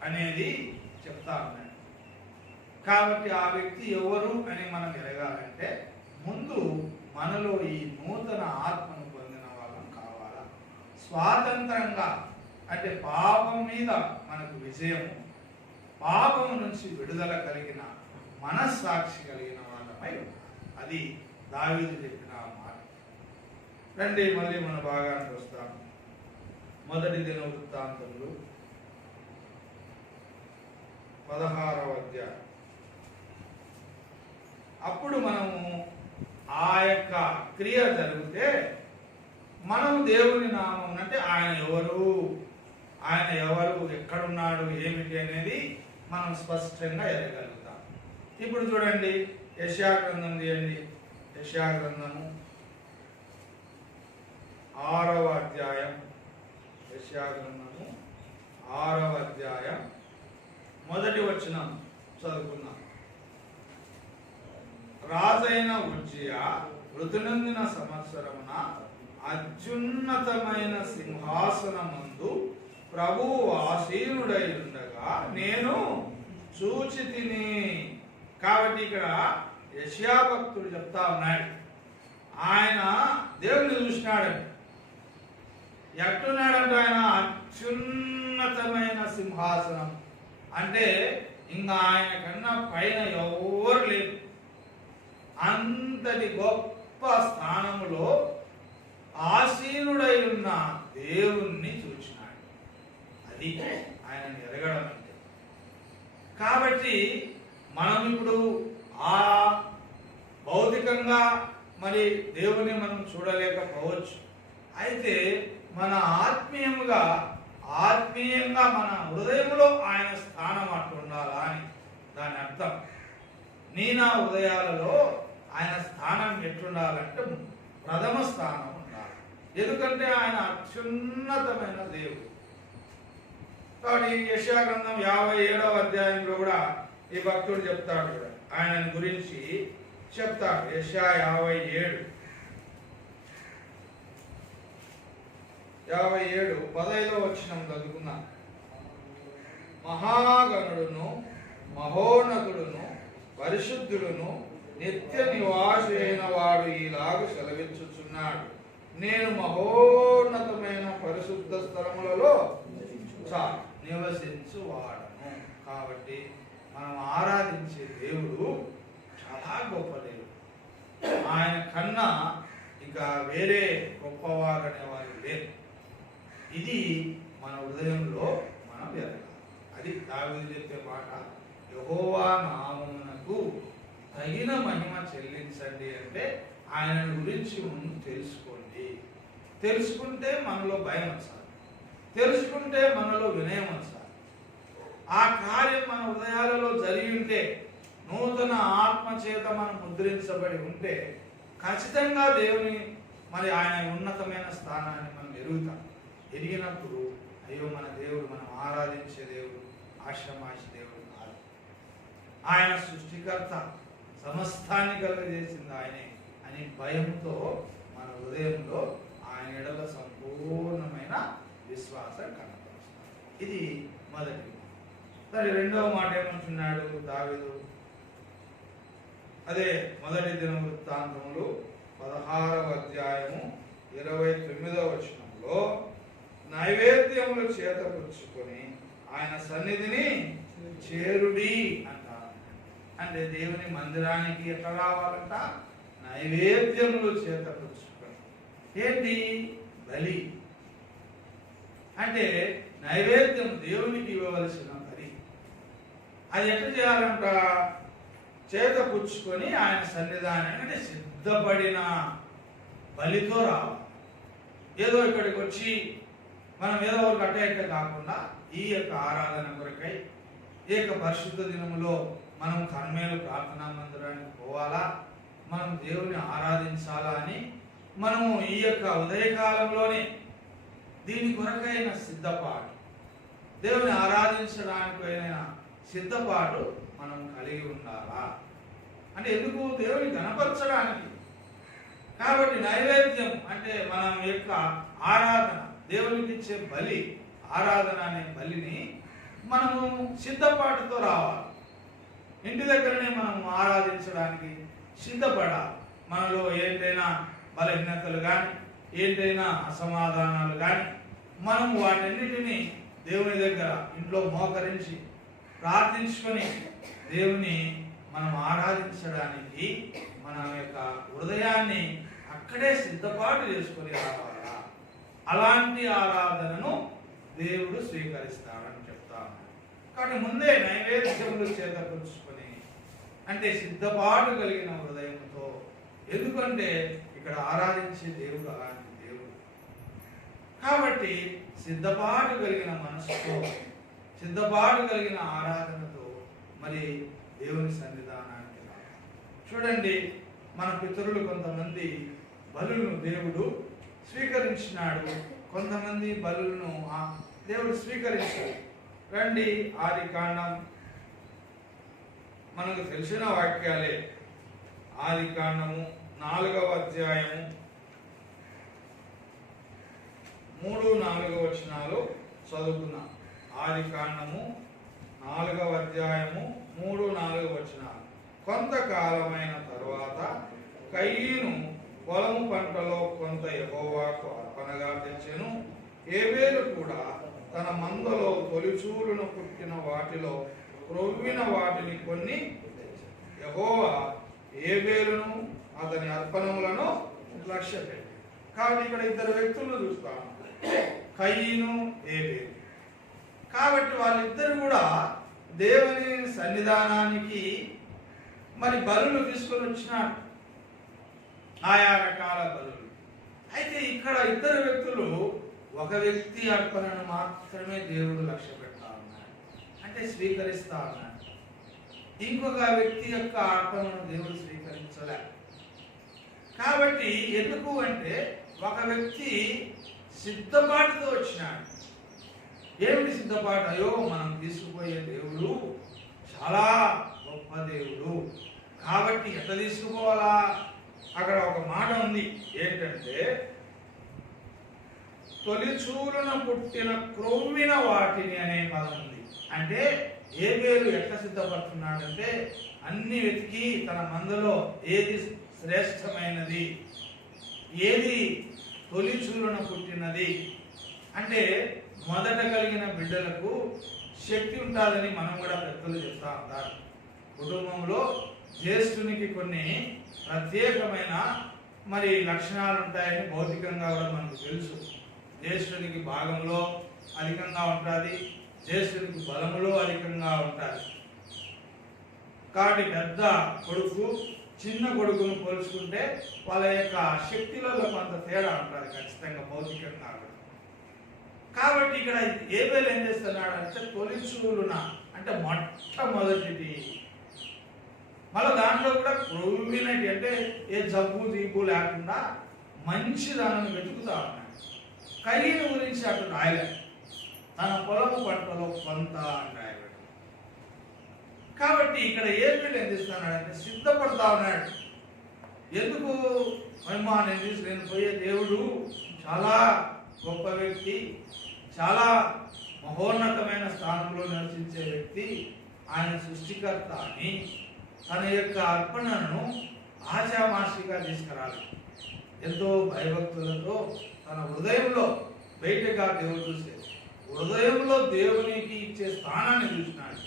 అనేది చెప్తా ఉన్నాడు. కాబట్టి ఆ వ్యక్తి ఎవరు అని మనం ఎరగాలంటే ముందు మనలో ఈ నూతన ఆత్మను పొందిన వాళ్ళం కావాలా. స్వాతంత్రంగా అంటే పాపం మీద మనకు విజయము, పాపం నుంచి విడుదల కలిగిన మనస్సాక్షి కలిగిన వాళ్ళపై అది దావీదు చెప్పిన మాట. రండి మళ్ళీ మన భాగానికి వస్తాం. మొదటి దినవృత్తాంతములు 16వ అధ్యాయం. అప్పుడు మనము ఆ యొక్క క్రియ జరిగితే మనము దేవుని నామం అంటే ఆయన ఎవరు, ఎక్కడున్నాడు, ఏమిటి అనేది మనం స్పష్టంగా ఎరగలుగుతాం. ఇప్పుడు చూడండి, యెషయా గ్రంథం తీయండి. యెషయా గ్రంథము 6వ అధ్యాయం. యెషయా గ్రంథము 6వ అధ్యాయం మొదటి వచనం చదువుకుందాం. రాజైన ఉజ్జియా మృతునందిన సంవత్సరమున అత్యున్నతమైన సింహాసనమందు ప్రభువు ఆసీనుడై ఉండగా నేను చూచితిని. కాబట్టి ఇక్కడ యెషయా భక్తుడు చెప్తా ఉన్నాడు, ఆయన దేవుని చూసినాడంట. ఎట్టున్నాడంటే ఆయన అత్యున్నతమైన సింహాసనం అంటే ఇంకా ఆయన కన్నా పైన ఎవరు లేదు. అంతటి గొప్ప స్థానములో ఆసీనుడై ఉన్న దేవుణ్ణి చూచినాడు. అది ఆయనని ఎరగడం అంటే. కాబట్టి మనం ఇప్పుడు ఆ భౌతికంగా మరి దేవుని మనం చూడలేకపోవచ్చు. అయితే మన ఆత్మీయంగా మన హృదయంలో ఆయన స్థానం అట్లా ఉండాలా అని దాని అర్థం. నా హృదయాలలో ఆయన స్థానం ఎట్లుండాలంటే ప్రథమ స్థానం ఉండాలి. ఎందుకంటే ఆయన అత్యున్నతమైన దేవుడు. కాబట్టి యెషయా గ్రంథం 57వ అధ్యాయంలో కూడా ఈ భక్తుడు చెప్తాడు కూడా, ఆయన గురించి చెప్తాడు. యెషయా 57 15వ వచనం చదువుకున్నాం. మహాగణుడును మహోన్నతుడును పరిశుద్ధుడును నిత్య నివాసి అయిన వాడు ఈలాగు సెలవిచ్చుచున్నాడు, నేను మహోన్నతమైన పరిశుద్ధ స్థలములలో నివసించువాడను. కాబట్టి మనం ఆరాధించే దేవుడు చాలా గొప్ప దేవుడు. ఆయన కన్నా ఇంకా వేరే గొప్పవారు అనేవారు లేరు. ఇది మన హృదయంలో మనం ఎరగాలి. అది దావీదు చెప్పే మాట, యెహోవా నామమునకు తగిన మహిమ చెల్లించండి అంటే ఆయన గురించి ముందు తెలుసుకోండి. తెలుసుకుంటే మనలో భయం వచ్చాలి, తెలుసుకుంటే మనలో వినయం వచ్చాలి. ఆ కార్యం మన హృదయాలలో జరిగి ఉంటే, నూతన ఆత్మ చేత మనం ముద్రించబడి ఉంటే ఖచ్చితంగా దేవుని మరి ఆయన ఉన్నతమైన స్థానాన్ని మనం ఎరుగుతాం. ఎరిగినప్పుడు అయ్యో మన దేవుడు, మనం ఆరాధించే దేవుడు ఆశ్రమాషి దేవుడు కాదు. ఆయన సృష్టికర్త, సమస్తాన్ని కలుగజేసింది ఆయనే అని భయంతో మన హృదయంలో ఆయన ఎడల సంపూర్ణమైన విశ్వాసం కనపరుస్తాం. ఇది మొదటి. సరే, రెండవ మాట ఏమంటున్నాడు దావీదు? అదే మొదటి దినవృత్తాంతములు 16వ అధ్యాయము 29వ వచనంలో నైవేద్యములు చేతపుచ్చుకొని ఆయన సన్నిధిని చేరుడి అంటారు. అంటే దేవుని మందిరానికి ఎట్లా రావాలంట? నైవేద్యములు చేతపుచ్చుకొని. ఏంటి? బలి. అంటే నైవేద్యం దేవునికి ఇవ్వవలసిన బలి. అది ఎట్లా చేయాలంట? చేతపుచ్చుకొని ఆయన సన్నిధానం, అంటే సిద్ధపడిన బలితో రావాలి. ఏదో ఇక్కడికి వచ్చి మనం ఏదో ఒక అట్ట కాకుండా ఈ యొక్క ఆరాధన కొరకై ఈ యొక్క పరిశుద్ధ దినములో మనం కర్మేలు ప్రార్థనా మందిరానికి పోవాలా, మనం దేవుని ఆరాధించాలా అని మనము ఈ యొక్క ఉదయకాలంలోనే దీని కొరకైన సిద్ధపాటు, దేవుని ఆరాధించడానికైన సిద్ధపాటు మనం కలిగి ఉండాలా. అంటే ఎందుకు? దేవుని గణపరచడానికి. కాబట్టి నైవేద్యం అంటే మనం యొక్క ఆరాధన, దేవునికి ఇచ్చే బలి, ఆరాధన అనే బలిని మనము సిద్ధపాటుతో రావాలి. ఇంటి దగ్గరనే మనం ఆరాధించడానికి సిద్ధపడాలి. మనలో ఏంటైనా బలహీనతలు కానీ, ఏంటైనా అసమాధానాలు కానీ, మనం వాటన్నిటినీ దేవుని దగ్గర ఇంట్లో మోకరించి ప్రార్థించుకొని దేవుని మనం ఆరాధించడానికి మన యొక్క హృదయాన్ని అక్కడే సిద్ధపాటు చేసుకొని రావాలా. అలాంటి ఆరాధనను దేవుడు స్వీకరిస్తాడని చెప్తాను. కాబట్టి ముందే నైవేద్యములు చేతపుచ్చుకొని, అంటే సిద్ధపాటు కలిగిన హృదయంతో. ఎందుకంటే ఇక్కడ ఆరాధించే దేవుడు అలాంటి దేవుడు. కాబట్టి సిద్ధపాటు కలిగిన మనసుతో, సిద్ధపాటు కలిగిన ఆరాధనతో మరి దేవుని సన్నిధానానికి రావాలి. చూడండి, మన పితరులు కొంతమంది బలులను దేవుడు స్వీకరించినాడు, కొంతమంది బలులను దేవుడు స్వీకరించాడు. రండి, ఆదికాండం మనకు తెలిసిన వాక్యాలే. ఆదికాండము 4వ అధ్యాయము 3-4 వచనాలు చదువుకున్నాం. ఆదికాండము 4వ అధ్యాయము 3-4 వచనాలు. కొంతకాలమైన తరువాత కయీను పొలము పంటలో కొంత యెహోవాకు అర్పణగా తెచ్చెను. హేబెలు కూడా తన మందలో తొలిచూలును పుట్టిన వాటిలో క్రొవ్విన వాటిని కొన్ని యెహోవా హేబెలును అతని అర్పణములను లక్ష్యపెట్టి. కాబట్టి ఇక్కడ ఇద్దరు వ్యక్తులను చూస్తాము, కయీను, హేబెలు. కాబట్టి వాళ్ళిద్దరు కూడా దేవుని సన్నిధానానికి మరి బలులు తీసుకొని వచ్చినాడు, ఆయా రకాల బలులు. అయితే ఇక్కడ ఇద్దరు వ్యక్తులు, ఒక వ్యక్తి అర్పణను మాత్రమే దేవుడు లక్ష్య పెడతా ఉన్నాడు, అంటే స్వీకరిస్తా ఉన్నాడు. ఇంకొక వ్యక్తి యొక్క అర్పణను దేవుడు స్వీకరించలే. కాబట్టి ఎందుకు అంటే ఒక వ్యక్తి సిద్ధపాటుతో వచ్చినాడు. ఏమిటి సిద్ధపాటు? అయ్యో, మనం తీసుకుపోయే దేవుడు చాలా గొప్ప దేవుడు, కాబట్టి ఎట్లా తీసుకుపోవాలా? అక్కడ ఒక మాట ఉంది, ఏంటంటే తొలిచూలున పుట్టిన క్రొవ్విన వాటిని అనే పదం ఉంది. అంటే హేబెలు ఎట్లా సిద్ధపడుతున్నాడంటే అన్ని వెతికి తన మందలో ఏది శ్రేష్టమైనది, ఏది తొలిచూలున పుట్టినది, అంటే మొదట కలిగిన బిడ్డలకు శక్తి ఉంటుందని మనం కూడా పెద్దలు చెప్తా ఉంటారు. కుటుంబంలో జ్యేష్ఠునికి కొన్ని ప్రత్యేకమైన మరి లక్షణాలు ఉంటాయని భౌతికంగా కూడా మనకు తెలుసు. జ్యేష్ఠునికి భాగంలో అధికంగా ఉంటుంది, జ్యేష్ఠునికి బలములో అధికంగా ఉంటుంది. కాబట్టి పెద్ద కొడుకు చిన్న కొడుకును పోల్చుకుంటే వాళ్ళ యొక్క శక్తులలో కొంత తేడా ఉంటుంది ఖచ్చితంగా భౌతికంగా. కాబట్టి ఇక్కడ హేబెలు ఏం చేస్తున్నాడు అంటే తొలిచూలున, అంటే మొట్టమొదటిది. మళ్ళీ దాంట్లో కూడా క్రొవ్వినటి, అంటే ఏ జబ్బు జీబు లేకుండా మంచి దానిని వెతుకుతా ఉన్నాడు. కయీను గురించి అటు రాయలేదు, తన పొలము పంటలో కొంత అని రాయబడి. కాబట్టి ఇక్కడ హేబెలు ఏం చేస్తున్నాడంటే సిద్ధపడతా ఉన్నాడు. ఎందుకు? నేను పోయే దేవుడు చాలా గొప్ప వ్యక్తి, చాలా మహోన్నతమైన స్థానంలో నివసించే వ్యక్తి, ఆయన సృష్టికర్త అని తన యొక్క అర్పణను ఆచామాషిగా తీసుకురాలి. ఎంతో భయభక్తులతో తన హృదయంలో, బయటగా దేవుడు చూసేది, హృదయంలో దేవునికి ఇచ్చే స్థానాన్ని చూసినాడు.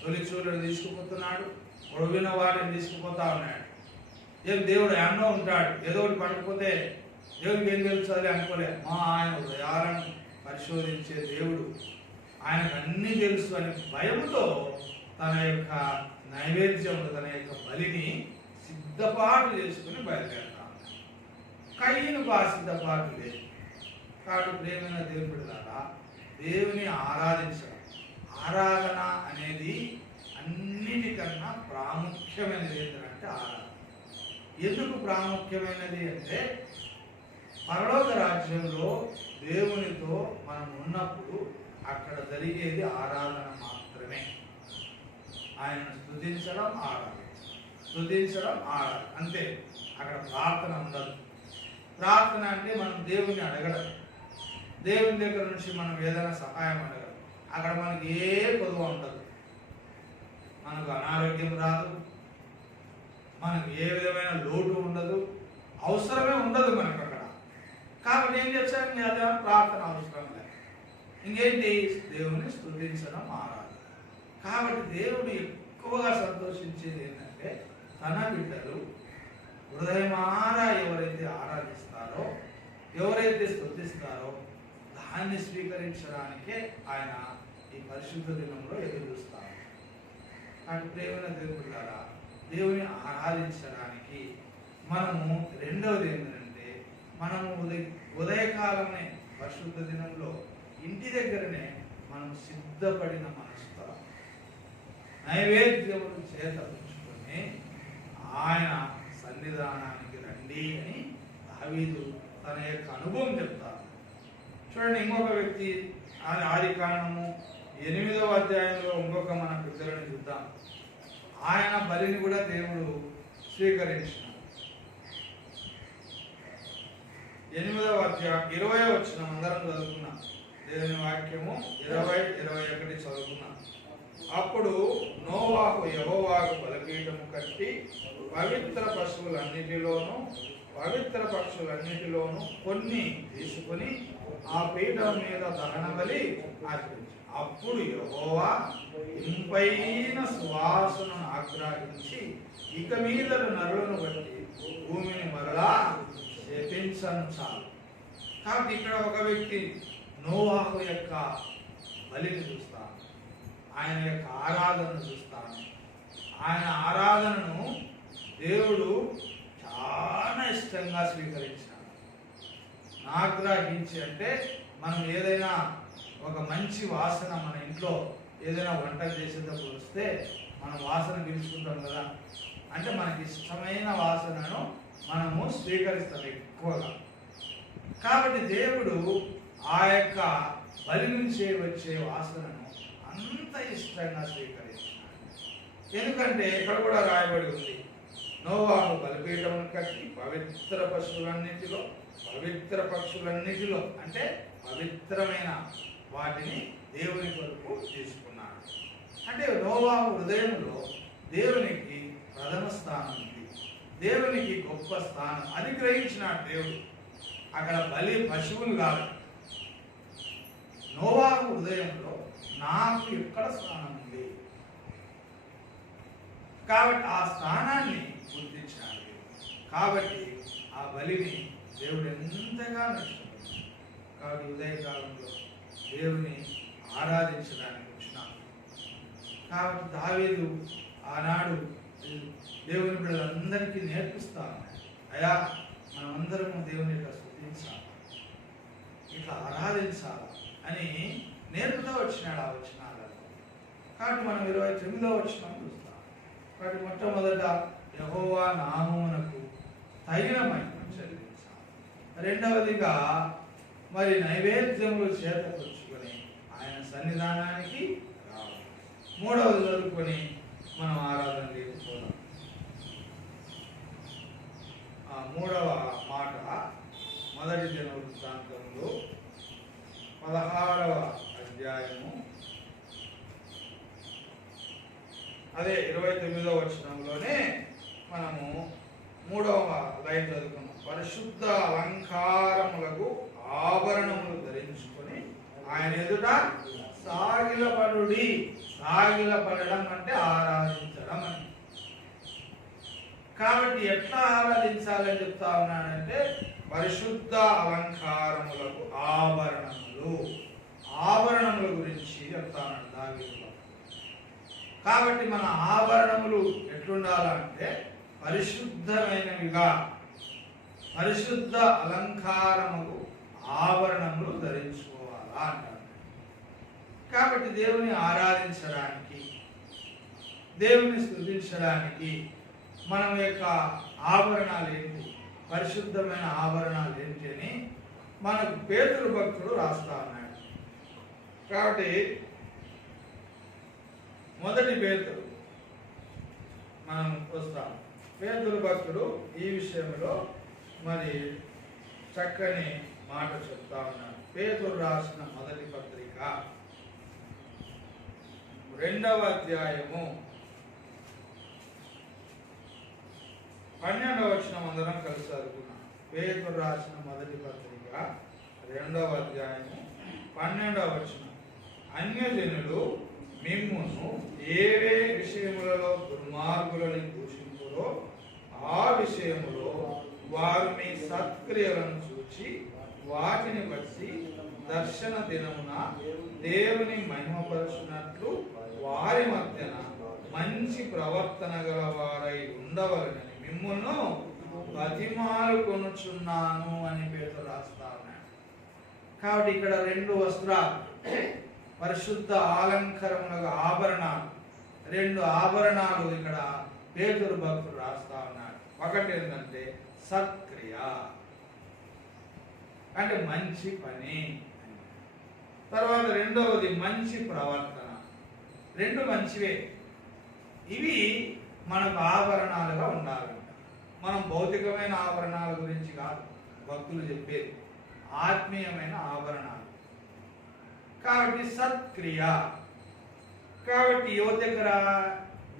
తొలి చూడని తీసుకుపోతున్నాడు, పొడవిన వాడిని తీసుకుపోతా ఉన్నాడు. ఏం దేవుడు ఎన్నో ఉంటాడు, ఏదో ఒకటి పడకపోతే దేవుడికి ఏం తెలుస్తుంది అనుకోలే. ఆయన హృదయాలను పరిశోధించే దేవుడు, ఆయనకు అన్నీ తెలుసు అనే భయంతో తన యొక్క నైవేద్యము, తన యొక్క బలిని సిద్ధపాటు చేసుకుని బయలుదేరుతాను. కయ్యనుకు ఆ సిద్ధపాటు లేదు. కాబట్టి ప్రేమైన దేవుని బిడ్డలారా, దేవుని ఆరాధించడం, ఆరాధన అనేది అన్నిటికన్నా ప్రాముఖ్యమైనది. ఏంటంటే ఆరాధన ఎందుకు ప్రాముఖ్యమైనది అంటే, పరలోక రాజ్యంలో దేవునితో మనం ఉన్నప్పుడు అక్కడ జరిగేది ఆరాధన మాత్రమే. ఆయనను స్తుతించడం, స్తుతించడం, అంతే. అక్కడ ప్రార్థన ఉండదు. ప్రార్థన అంటే మనం దేవుని అడగడం, దేవుని దగ్గర నుంచి మనం ఏదైనా సహాయం అడగడం. అక్కడ మనకి ఏ కొదువ ఉండదు. మనకు అనారోగ్యం రాదు, మనకు ఏ విధమైన లోటు ఉండదు, అవసరమే ఉండదు మనకు అక్కడ. కాబట్టి ఏం చేస్తాను, అదే ప్రార్థన అవసరం లేదు. ఇంకేంటి, దేవుని స్తుతించడం, ఆరాధన. కాబట్టి దేవుడు ఎక్కువగా సంతోషించేది ఏంటంటే, తన బిడ్డలు హృదయమారా ఎవరైతే ఆరాధిస్తారో, ఎవరైతే స్తుతిస్తారో దాన్ని స్వీకరించడానికే ఆయన ఈ పరిశుద్ధ దినంలో ఎదురు చూస్తారు. కాబట్టి ప్రేమైన దేవుడారా, దేవుని ఆరాధించడానికి మనము రెండవది ఏంటంటే, మనము ఉదయకాలమే పరిశుద్ధ దినంలో ఇంటి దగ్గరనే మనం సిద్ధపడిన మనసుతో నైవేద్యములు చేత ఉంచుకొని ఆయన సన్నిధానానికి రండి అని దావీదు తన యొక్క అనుభవం చెప్తారు. చూడండి, ఇంకొక వ్యక్తి ఆదికాండము 8వ అధ్యాయంలో ఇంకొక మన పిల్లలని చూద్దాం. ఆయన బలిని కూడా దేవుడు స్వీకరించినాడు. 8వ అధ్యాయం 20వ వచనం అందరం చదువుకున్నాం. దేవుని వాక్యము 20-21 చదువుకున్నాం. అప్పుడు నోవాహు యెహోవాకు బలిపీఠము కట్టి పవిత్ర పక్షులన్నిటిలోను కొన్ని తీసుకుని ఆ పీఠం మీద దహన బలి అర్పించాడు. అప్పుడు యెహోవా ఇంపైన సువాసనను ఆగ్రహించి, ఇక మీద నరులను బట్టి భూమిని మరలా శపించను చాలు. కాబట్టి ఇక్కడ ఒక వ్యక్తి నోవాహు యొక్క బలిని చూస్తాను, ఆయన యొక్క ఆరాధనను చూస్తాను. ఆయన ఆరాధనను దేవుడు చాలా ఇష్టంగా స్వీకరించాడు. ఆగ్రహించి అంటే, మనం ఏదైనా ఒక మంచి వాసన మన ఇంట్లో ఏదైనా వంట చేసేటప్పుడు వస్తే మనం వాసన పీల్చుకుంటాం కదా, అంటే మనకి ఇష్టమైన వాసనను మనము స్వీకరిస్తాం ఎక్కువగా. కాబట్టి దేవుడు ఆ యొక్క బలి నుంచి వచ్చే వాసనను అంత ఇష్టంగా స్వీకరించాడు. ఎందుకంటే ఇక్కడ కూడా రాయబడి ఉంది, నోవాహు బలిపీఠమును కట్టి పవిత్ర పక్షులన్నిటిలో అంటే పవిత్రమైన వాటిని దేవుని కొరకు తీసుకున్నాడు. అంటే నోవాహు హృదయంలో దేవునికి ప్రథమ స్థానం ఉంది, దేవునికి గొప్ప స్థానం అది గ్రహించినాడు దేవుడు. అక్కడ బలి పశువులు కాదు, నోవాహు హృదయంలో నాకు ఎక్కడ స్థానం ఉంది. కాబట్టి ఆ స్థానాన్ని గుర్తించాడు. కాబట్టి ఆ బలిని దేవుడు ఎంతగా నష్టపోయాడు. కాబట్టి ఉదయకాలంలో దేవుని ఆరాధించడానికి వచ్చినాడు. కాబట్టి దావీదు ఆనాడు దేవుని బిడ్డలందరికీ నేర్పిస్తాను, అయ్యా మనమందరము దేవుని యొక్క స్తుతించాలి, ఇట్లా ఆరాధించాలి అని నేర్పుతూ వచ్చినాడు ఆ వచనాలలో. కాబట్టి మనం 29వ వచనం చూస్తాం. కాబట్టి మొట్టమొదట యెహోవా నామమునకు తగిన మహిమ చెల్లించాలి. రెండవదిగా మరి నైవేద్యములు చేతపరుచుకొని ఆయన సన్నిధానానికి రావాలి. మూడవది చదువుకొని మనం ఆరాధన చేసుకోవాలి. ఆ మూడవ మాట మొదటి దినవృత్తాంతంలో 16వ అధ్యాయము అదే 29 8వ వచనంలోనే మనము 3వ లైన్ చదువుకున్నాం. పరిశుద్ధ అలంకారములకు ఆభరణములు ధరించుకొని ఆయన ఎదుట సాగిలపడుడి. సాగిలపడడం అంటే ఆరాధించడం అని. కాబట్టి ఎట్లా ఆరాధించాలని చెప్తా ఉన్నాడంటే పరిశుద్ధ అలంకారములకు ఆభరణముల గురించి చెప్తా ఉన్నాడు దావీదు. కాబట్టి మన ఆభరణములు ఎట్లుండాలంటే పరిశుద్ధమైనవిగా, పరిశుద్ధ అలంకారములు ఆభరణములు ధరించుకోవాలా అంటారు. కాబట్టి దేవుని ఆరాధించడానికి, దేవుని స్తుతించడానికి మన యొక్క ఆభరణాలు ఏంటి, పరిశుద్ధమైన ఆభరణాలు ఏంటి అని మనకు పేతురు భక్తుడు రాస్తా ఉన్నాడు. కాబట్టి మొదటి పేతురు మనం వస్తాం. పేతురు భక్తుడు ఈ విషయంలో మరి చక్కని మాట చెప్తా ఉన్నాడు. పేతురు రాసిన మొదటి పత్రిక 2వ అధ్యాయము 12వ వచనం అందరం కలిసి చదువుకున్నాం. పేతురు రాసిన మొదటి పత్రిక 2వ అధ్యాయము 12వ వచనం. అన్యజనులు మిమ్మును ఏ విషయములలో దుర్మార్గులని దూషించురో ఆ విషయములో వారు మీ సత్క్రియలను చూచి వాటిని బట్టి దర్శన దినమున దేవుని మహిమపరచునట్లు వారి మధ్యన మంచి ప్రవర్తన గల వారై ఉండవలనని మిమ్మును బతిమాలుకొనుచున్నాను అని పేతురు రాస్తా ఉన్నాడు. కాబట్టి ఇక్కడ 2 వస్త్రాలు, పరిశుద్ధ అలంకరములకు ఆభరణాలు, 2 ఆభరణాలు ఇక్కడ పేతురు భక్తుడు రాస్తా ఉన్నాడు. ఒకటి ఏంటంటే సత్క్రియ అంటే మంచి పని, తర్వాత రెండవది మంచి ప్రవర్తన. 2 మంచివే. ఇవి మనకు ఆభరణాలుగా ఉండాలి. మనం భౌతికమైన ఆభరణాల గురించి కాదు భక్తులు చెప్పేది, ఆత్మీయమైన ఆభరణాలు. కాబట్టి సత్క్రియ. కాబట్టి యువత దగ్గర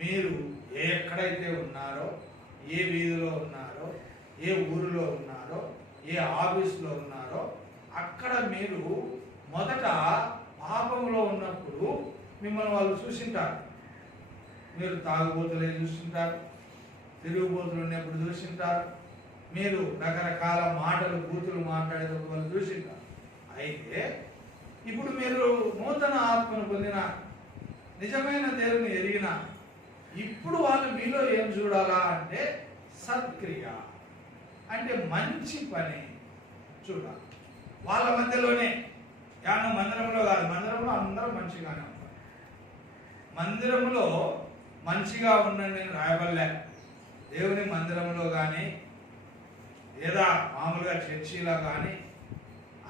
మీరు ఎక్కడైతే ఉన్నారో, ఏ వీధిలో ఉన్నారో, ఏ ఊరిలో ఉన్నారో, ఏ ఆఫీసులో ఉన్నారో అక్కడ మీరు మొదట పాపంలో ఉన్నప్పుడు మిమ్మల్ని వాళ్ళు చూసింటారు. మీరు తాగుబోతులే చూసింటారు, తిరుగుబోతులు ఉన్నప్పుడు చూసింటారు, మీరు రకరకాల మాటలు బూతులు మాట్లాడేటప్పుడు వాళ్ళు చూసింటారు. అయితే ఇప్పుడు మీరు నూతన ఆత్మను పొందిన, నిజమైన దేవుని ఎరిగిన, ఇప్పుడు వాళ్ళు మీలో ఏం చూడాలా అంటే సత్క్రియ అంటే మంచి పని చూడాలి. వాళ్ళ మధ్యలోనే, యాను మందిరంలో కాదు, మందిరంలో అందరూ మంచిగానే ఉంటారు. మందిరంలో మంచిగా ఉండండి నేను రాయబడలే. దేవుని మందిరంలో కానీ లేదా మామూలుగా చర్చిలో కానీ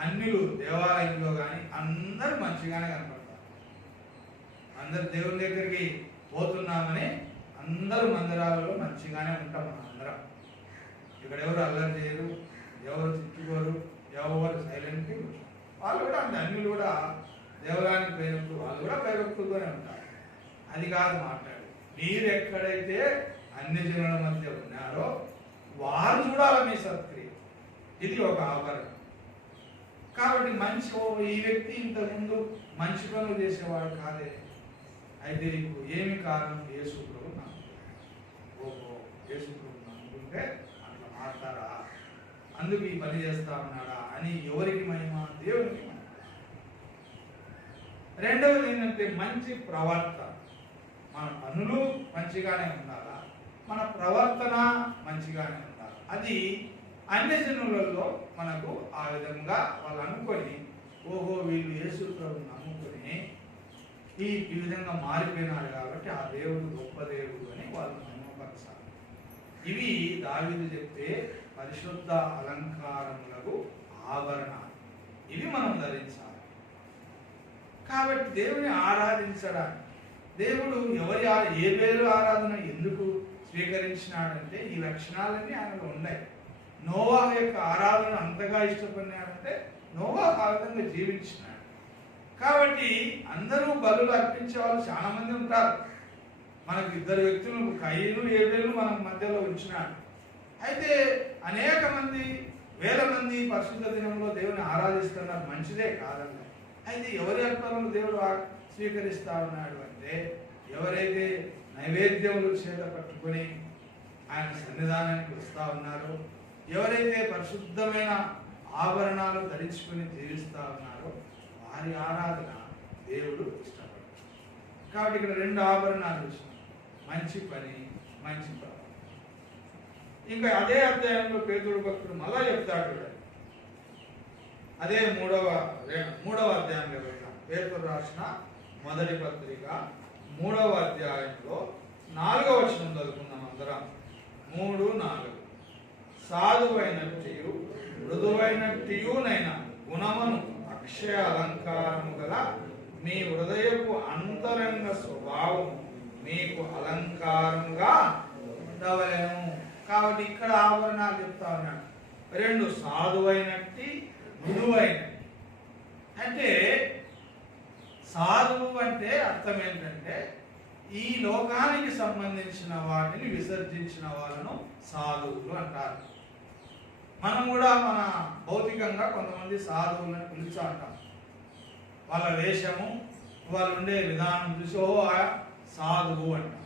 అన్యులు దేవాలయంలో కానీ అందరూ మంచిగానే కనపడతారు. అందరు దేవుని దగ్గరికి పోతున్నామని అందరూ మందిరాలలో మంచిగానే ఉంటాం. మనం అందరం ఇక్కడ ఎవరు అల్లరి చేయరు, ఎవరు తిట్టుకోరు, ఎవరు సైలెంట్గా కూర్చోరు. వాళ్ళు కూడా అంతే, అన్యులు కూడా దేవాలయానికి పోయినప్పుడు వాళ్ళు కూడా భయభక్తులతోనే ఉంటారు. అది కాదు మాట్లాడు. మీరు ఎక్కడైతే అన్ని జనుల మధ్య ఉన్నారో వారు చూడాలి మీ సత్క్రియ. ఇది ఒక ఆభరణం. కాబట్టి మంచి ఈ వ్యక్తి ఇంతకుముందు మంచి పనులు చేసేవాడు కాదే, అయితే ఇప్పుడు ఏమి కారణం? యేసు ప్రభు నమ్ముకుంటే. ఓహో, యేసు ప్రభు నమ్ముకుంటే అట్లా మాట్లాడా, అందుకు ఈ పని చేస్తా ఉన్నాడా అని ఎవరికి మహిమ? దేవునికి మహిమ. రెండవది ఏంటంటే మంచి ప్రవర్తన. మన పనులు మంచిగానే ఉండాలా, మన ప్రవర్తన మంచిగానే ఉండాలి. అది అన్ని జనులలో మనకు ఆ విధంగా వాళ్ళు అనుకొని, ఓహో వీళ్ళు యేసు ప్రభువుని నమ్ముకొని ఈ విధంగా మారిపోయినాడు కాబట్టి ఆ దేవుడు గొప్ప దేవుడు అని వాళ్ళు మహిమపరచాలి. ఇవి దావీదు చెప్తే పరిశుద్ధ అలంకారములకు ఆభరణాలు, ఇవి మనం ధరించాలి. కాబట్టి దేవుని ఆరాధించడానికి, దేవుడు ఏ పేరు ఆరాధన ఎందుకు స్వీకరించినాడంటే ఈ లక్షణాలన్నీ ఆయనలో ఉన్నాయి. నోవాహు యొక్క ఆరాధన అంతగా ఇష్టపడినాడంటే నోవాహు ఆ విధంగా జీవించినాడు. కాబట్టి అందరూ బలులు అర్పించే వాళ్ళు చాలా మంది ఉంటారు. మనకు ఇద్దరు వ్యక్తులు కయ్యను ఏబేలు మన మధ్యలో ఉంచినాడు. అయితే అనేక మంది వేల మంది పరిశుద్ధ దినంలో దేవుని ఆరాధిస్తున్నారు, మంచిదే కాదన్న. అయితే ఎవరి అర్పణలు దేవుడు స్వీకరిస్తా ఉన్నాడు అంటే ఎవరైతే నైవేద్యములు చేత పట్టుకొని ఆయన సన్నిధానానికి వస్తూ ఉన్నారో, ఎవరైతే పరిశుద్ధమైన ఆభరణాలు ధరించుకొని జీవిస్తూ ఉన్నారో వారి ఆరాధన దేవుడు ఇష్టపడతాడు. కాబట్టి ఇక్కడ రెండు ఆభరణాలు చూసినాం, మంచి పని, మంచి ప్రవర్తన. ఇంకా అదే అధ్యాయంలో పేతురు భక్తుడు మళ్ళా చెప్తాడు. అదే మూడవ అధ్యాయంలో వెళ్ళాం. పేతురు రాసిన మొదటి పత్రిక 3వ అధ్యాయంలో 4వ వచనం చదువుకుందాం అందరం. 3:4 సాధువైనట్టు మృదువైనట్టునైన గుణమును అక్షయ అలంకారము గల మీ హృదయపు అంతరంగ స్వభావం మీకు అలంకారముగా ఉండవలెను. కాబట్టి ఇక్కడ ఆభరణాలు చెప్తా ఉన్నాడు. రెండు, సాధువైనట్టి, మృదువైనట్టి. అంటే సాధువు అంటే అర్థం ఏంటంటే ఈ లోకానికి సంబంధించిన వాటిని విసర్జించిన వాళ్ళను సాధువులు అంటారు. మనం కూడా మన భౌతికంగా కొంతమంది సాధువులను పిలుచు అంటాం. వాళ్ళ వేషము, వాళ్ళు ఉండే విధానం చూసి సాధువు అంటాం.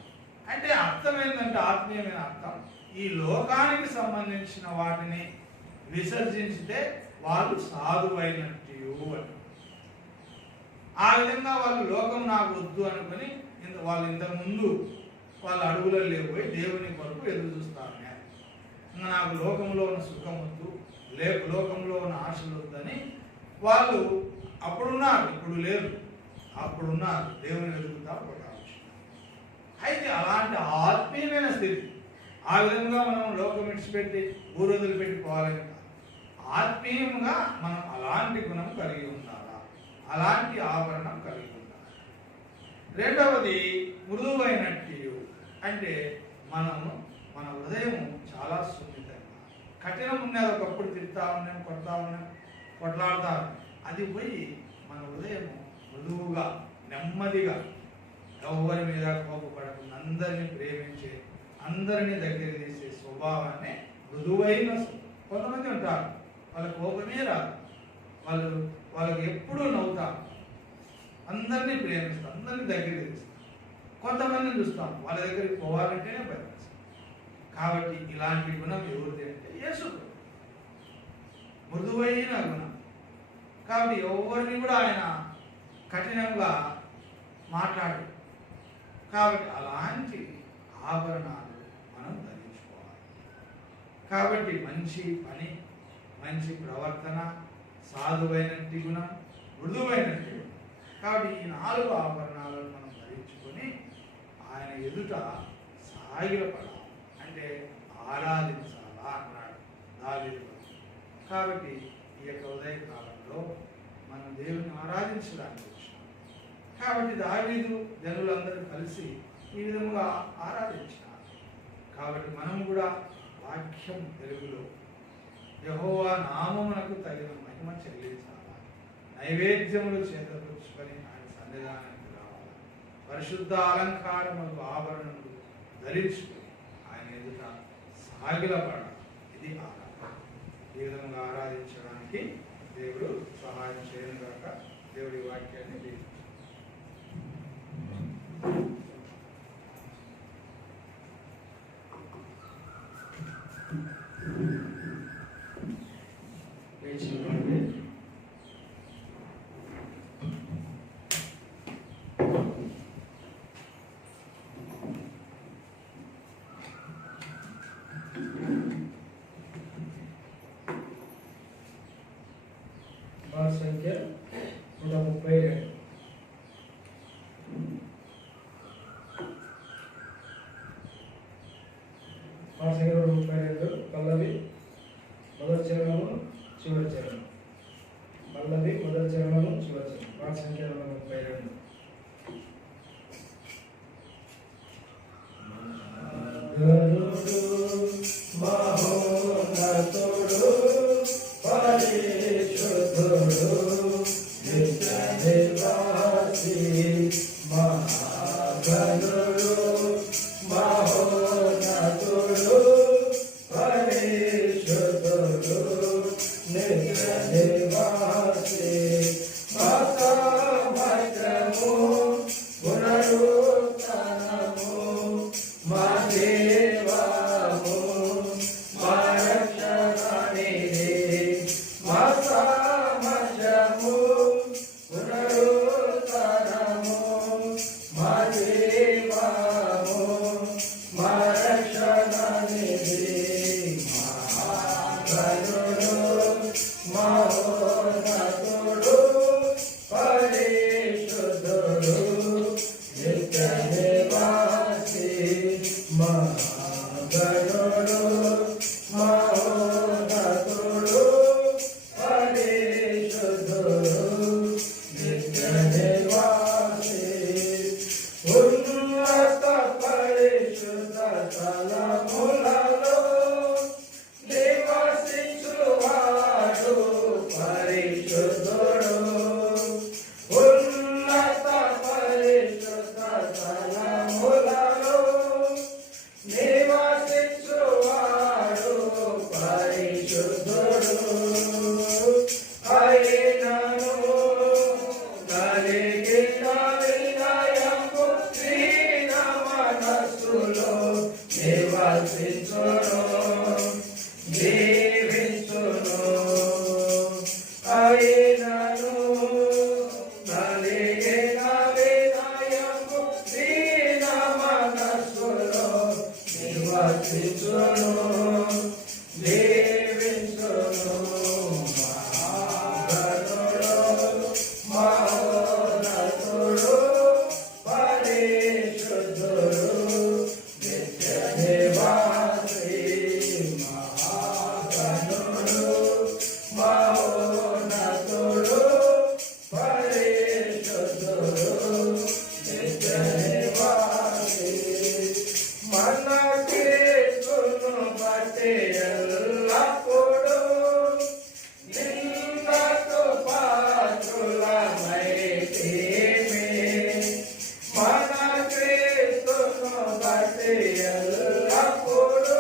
అంటే అర్థం ఏంటంటే ఆత్మీయమైన అర్థం ఈ లోకానికి సంబంధించిన వాటిని విసర్జించితే వాళ్ళు సాధువైనట్టు అంటారు. ఆ విధంగా వాళ్ళు లోకం నాకు వద్దు అనుకుని వాళ్ళు ఇంతకుముందు వాళ్ళ అడుగులలో పోయి దేవుని కొరకు ఎదురు చూస్తారు. ఇంకా నాకు లోకంలో ఉన్న సుఖం వద్దు, లోకంలో ఉన్న ఆశలు వద్దని వాళ్ళు అప్పుడున్నారు, ఇప్పుడు లేరు. అప్పుడున్నారు, దేవుని ఎదుగుతా పోతా. అయితే అలాంటి ఆత్మీయమైన స్థితి, ఆ విధంగా మనం లోకం విడిచిపెట్టి ఊరొదులు పెట్టి పోవాలని కాదు. ఆత్మీయంగా మనం అలాంటి గుణం కలిగి ఉండాలా, అలాంటి ఆభరణం కలిగి ఉండాలి. రెండవది మృదువైనట్టు. అంటే మనము మన హృదయం చాలా సున్నితంగా, కఠినం ఉన్నది ఒకప్పుడు తిడతా ఉన్నాం, కొడతా ఉన్నాం, కొట్లాడుతా. అది పోయి మన హృదయం మృదువుగా, నెమ్మదిగా, ఎవరి మీద కోపపడకుండా అందరినీ ప్రేమించే, అందరినీ దగ్గర తీసే స్వభావాన్ని మృదువైన. కొంతమంది ఉంటారు వాళ్ళ కోపమే రాదు, వాళ్ళకి ఎప్పుడూ నవ్వుతారు, అందరినీ ప్రేమిస్తారు, అందరినీ దగ్గర తీస్తారు. కొంతమందిని చూస్తాం వాళ్ళ దగ్గరికి పోవాలంటేనే భయం. కాబట్టి ఇలాంటి గుణం ఎవరిది అంటే యేసు, మృదువైన గుణం. కాబట్టి ఎవరిని కూడా ఆయన కఠినంగా మాట్లాడు. కాబట్టి అలాంటి ఆభరణాలు మనం ధరించుకోవాలి. కాబట్టి మంచి పని, మంచి ప్రవర్తన, సాధువైనట్టి గుణం, మృదువైనట్టి గుణం. కాబట్టి ఈ 4 ఆభరణాలను మనం ధరించుకొని ఆయన ఎదుట సాగిలపడాలి, అంటే ఆరాధించాలా అన్నాడు దావీదు. కాబట్టి ఈ యొక్క ఉదయ కాలంలో మనం దేవుని ఆరాధించడానికి వచ్చినాం. కాబట్టి దావీదు జనులందరూ కలిసి ఈ విధంగా ఆరాధించినారు. కాబట్టి మనం కూడా వాక్యం తెలుగులో యెహోవా నామమునకు తగిన మహిమ చెల్లించాలా, నైవేద్యములు చేతపరుచుకొని ఆయన సన్నిధానానికి రావాలి, పరిశుద్ధ అలంకారములు ఆభరణములు ధరించుకొని ఆయన ఎదుట సాగిలపడాలి. ఇది ఆరాధన. ఈ విధంగా ఆరాధించడానికి దేవుడు సహాయం చేయను గాక. దేవుడి వాక్యాన్ని దీవించు. సంఖ్య 132. సంఖ్య 132. పల్లవి మొదటి చరణము చివరి చరణం. పల్లవి మొదటి చరణము చివరి చరణం. సంఖ్య 132. మహాగణుడు మహాగణుడు మహోన్నతుడు పరిశుద్ధుడు నిత్య నివాసి మహాగణుడు మహోన్నతుడు పరిశుద్ధుడు నిత్య నివాసి ఉన్నత పరిశుద్ధ స్థలములలో నివసించువాడు పరిశుద్ధుడు ఉన్నత పరిశుద్ధ స్థలములలో నివసించువాడు పరిశుద్ధుడు అయినను కలిగిన వినయము దీన మనస్సులో నివసించును జీవించును అయినను కలిగిన వినయము దీన మనస్సులో నివసించును జీవించును మహాగణుడు మహోన్నతుడు పరిశుద్ధుడు నిత్య నివాసి మహాగణుడు మహోన్నతుడు పరిశుద్ధుడు నిత్య నివాసి మన కీర్తును బట్టి ఎల్లప్పుడూ నిందకు పాత్రులమైతిమి మన క్రీస్తును బట్టి ఎల్లప్పుడూ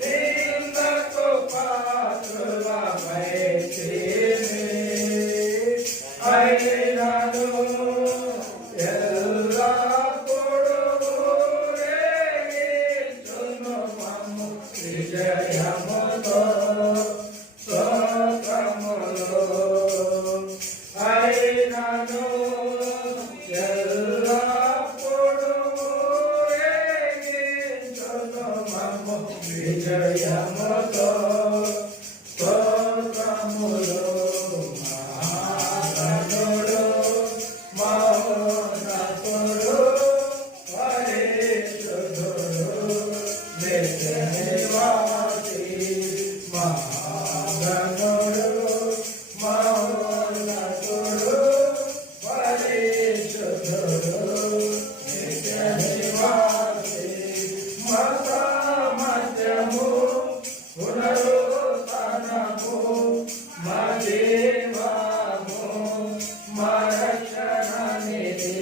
నిందకు పాత్రులమైతిమి అయినను ఎల్లప్పుడూ రేగించును మమ్ము విజయముతో స్తోత్రములు అయినను ఎల్లప్పుడూ రేగించును మమ్ము విజయముతో స్తోత్రములు మహాగణుడు మహోన్నతుడు పరిశుద్ధుడు నిత్య నివాసి మహాగణుడు మహోన్నతుడు పరిశుద్ధుడు నిత్య నివాసి మత మధ్యము పునరుత్థానము మా జీవము మా రక్షణ నిధి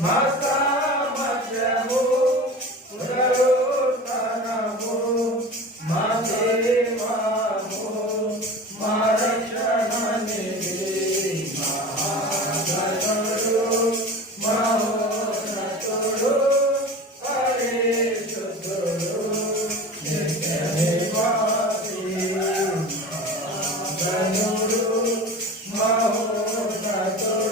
మా సామర్థ్యము పునరుత్థానము మా జీవము మా రక్షణ నిధి మహాగణుడు మహోన్నతుడు పరిశుద్ధుడు నిత్య నివాసి మహాగణుడు మహోన్నతుడు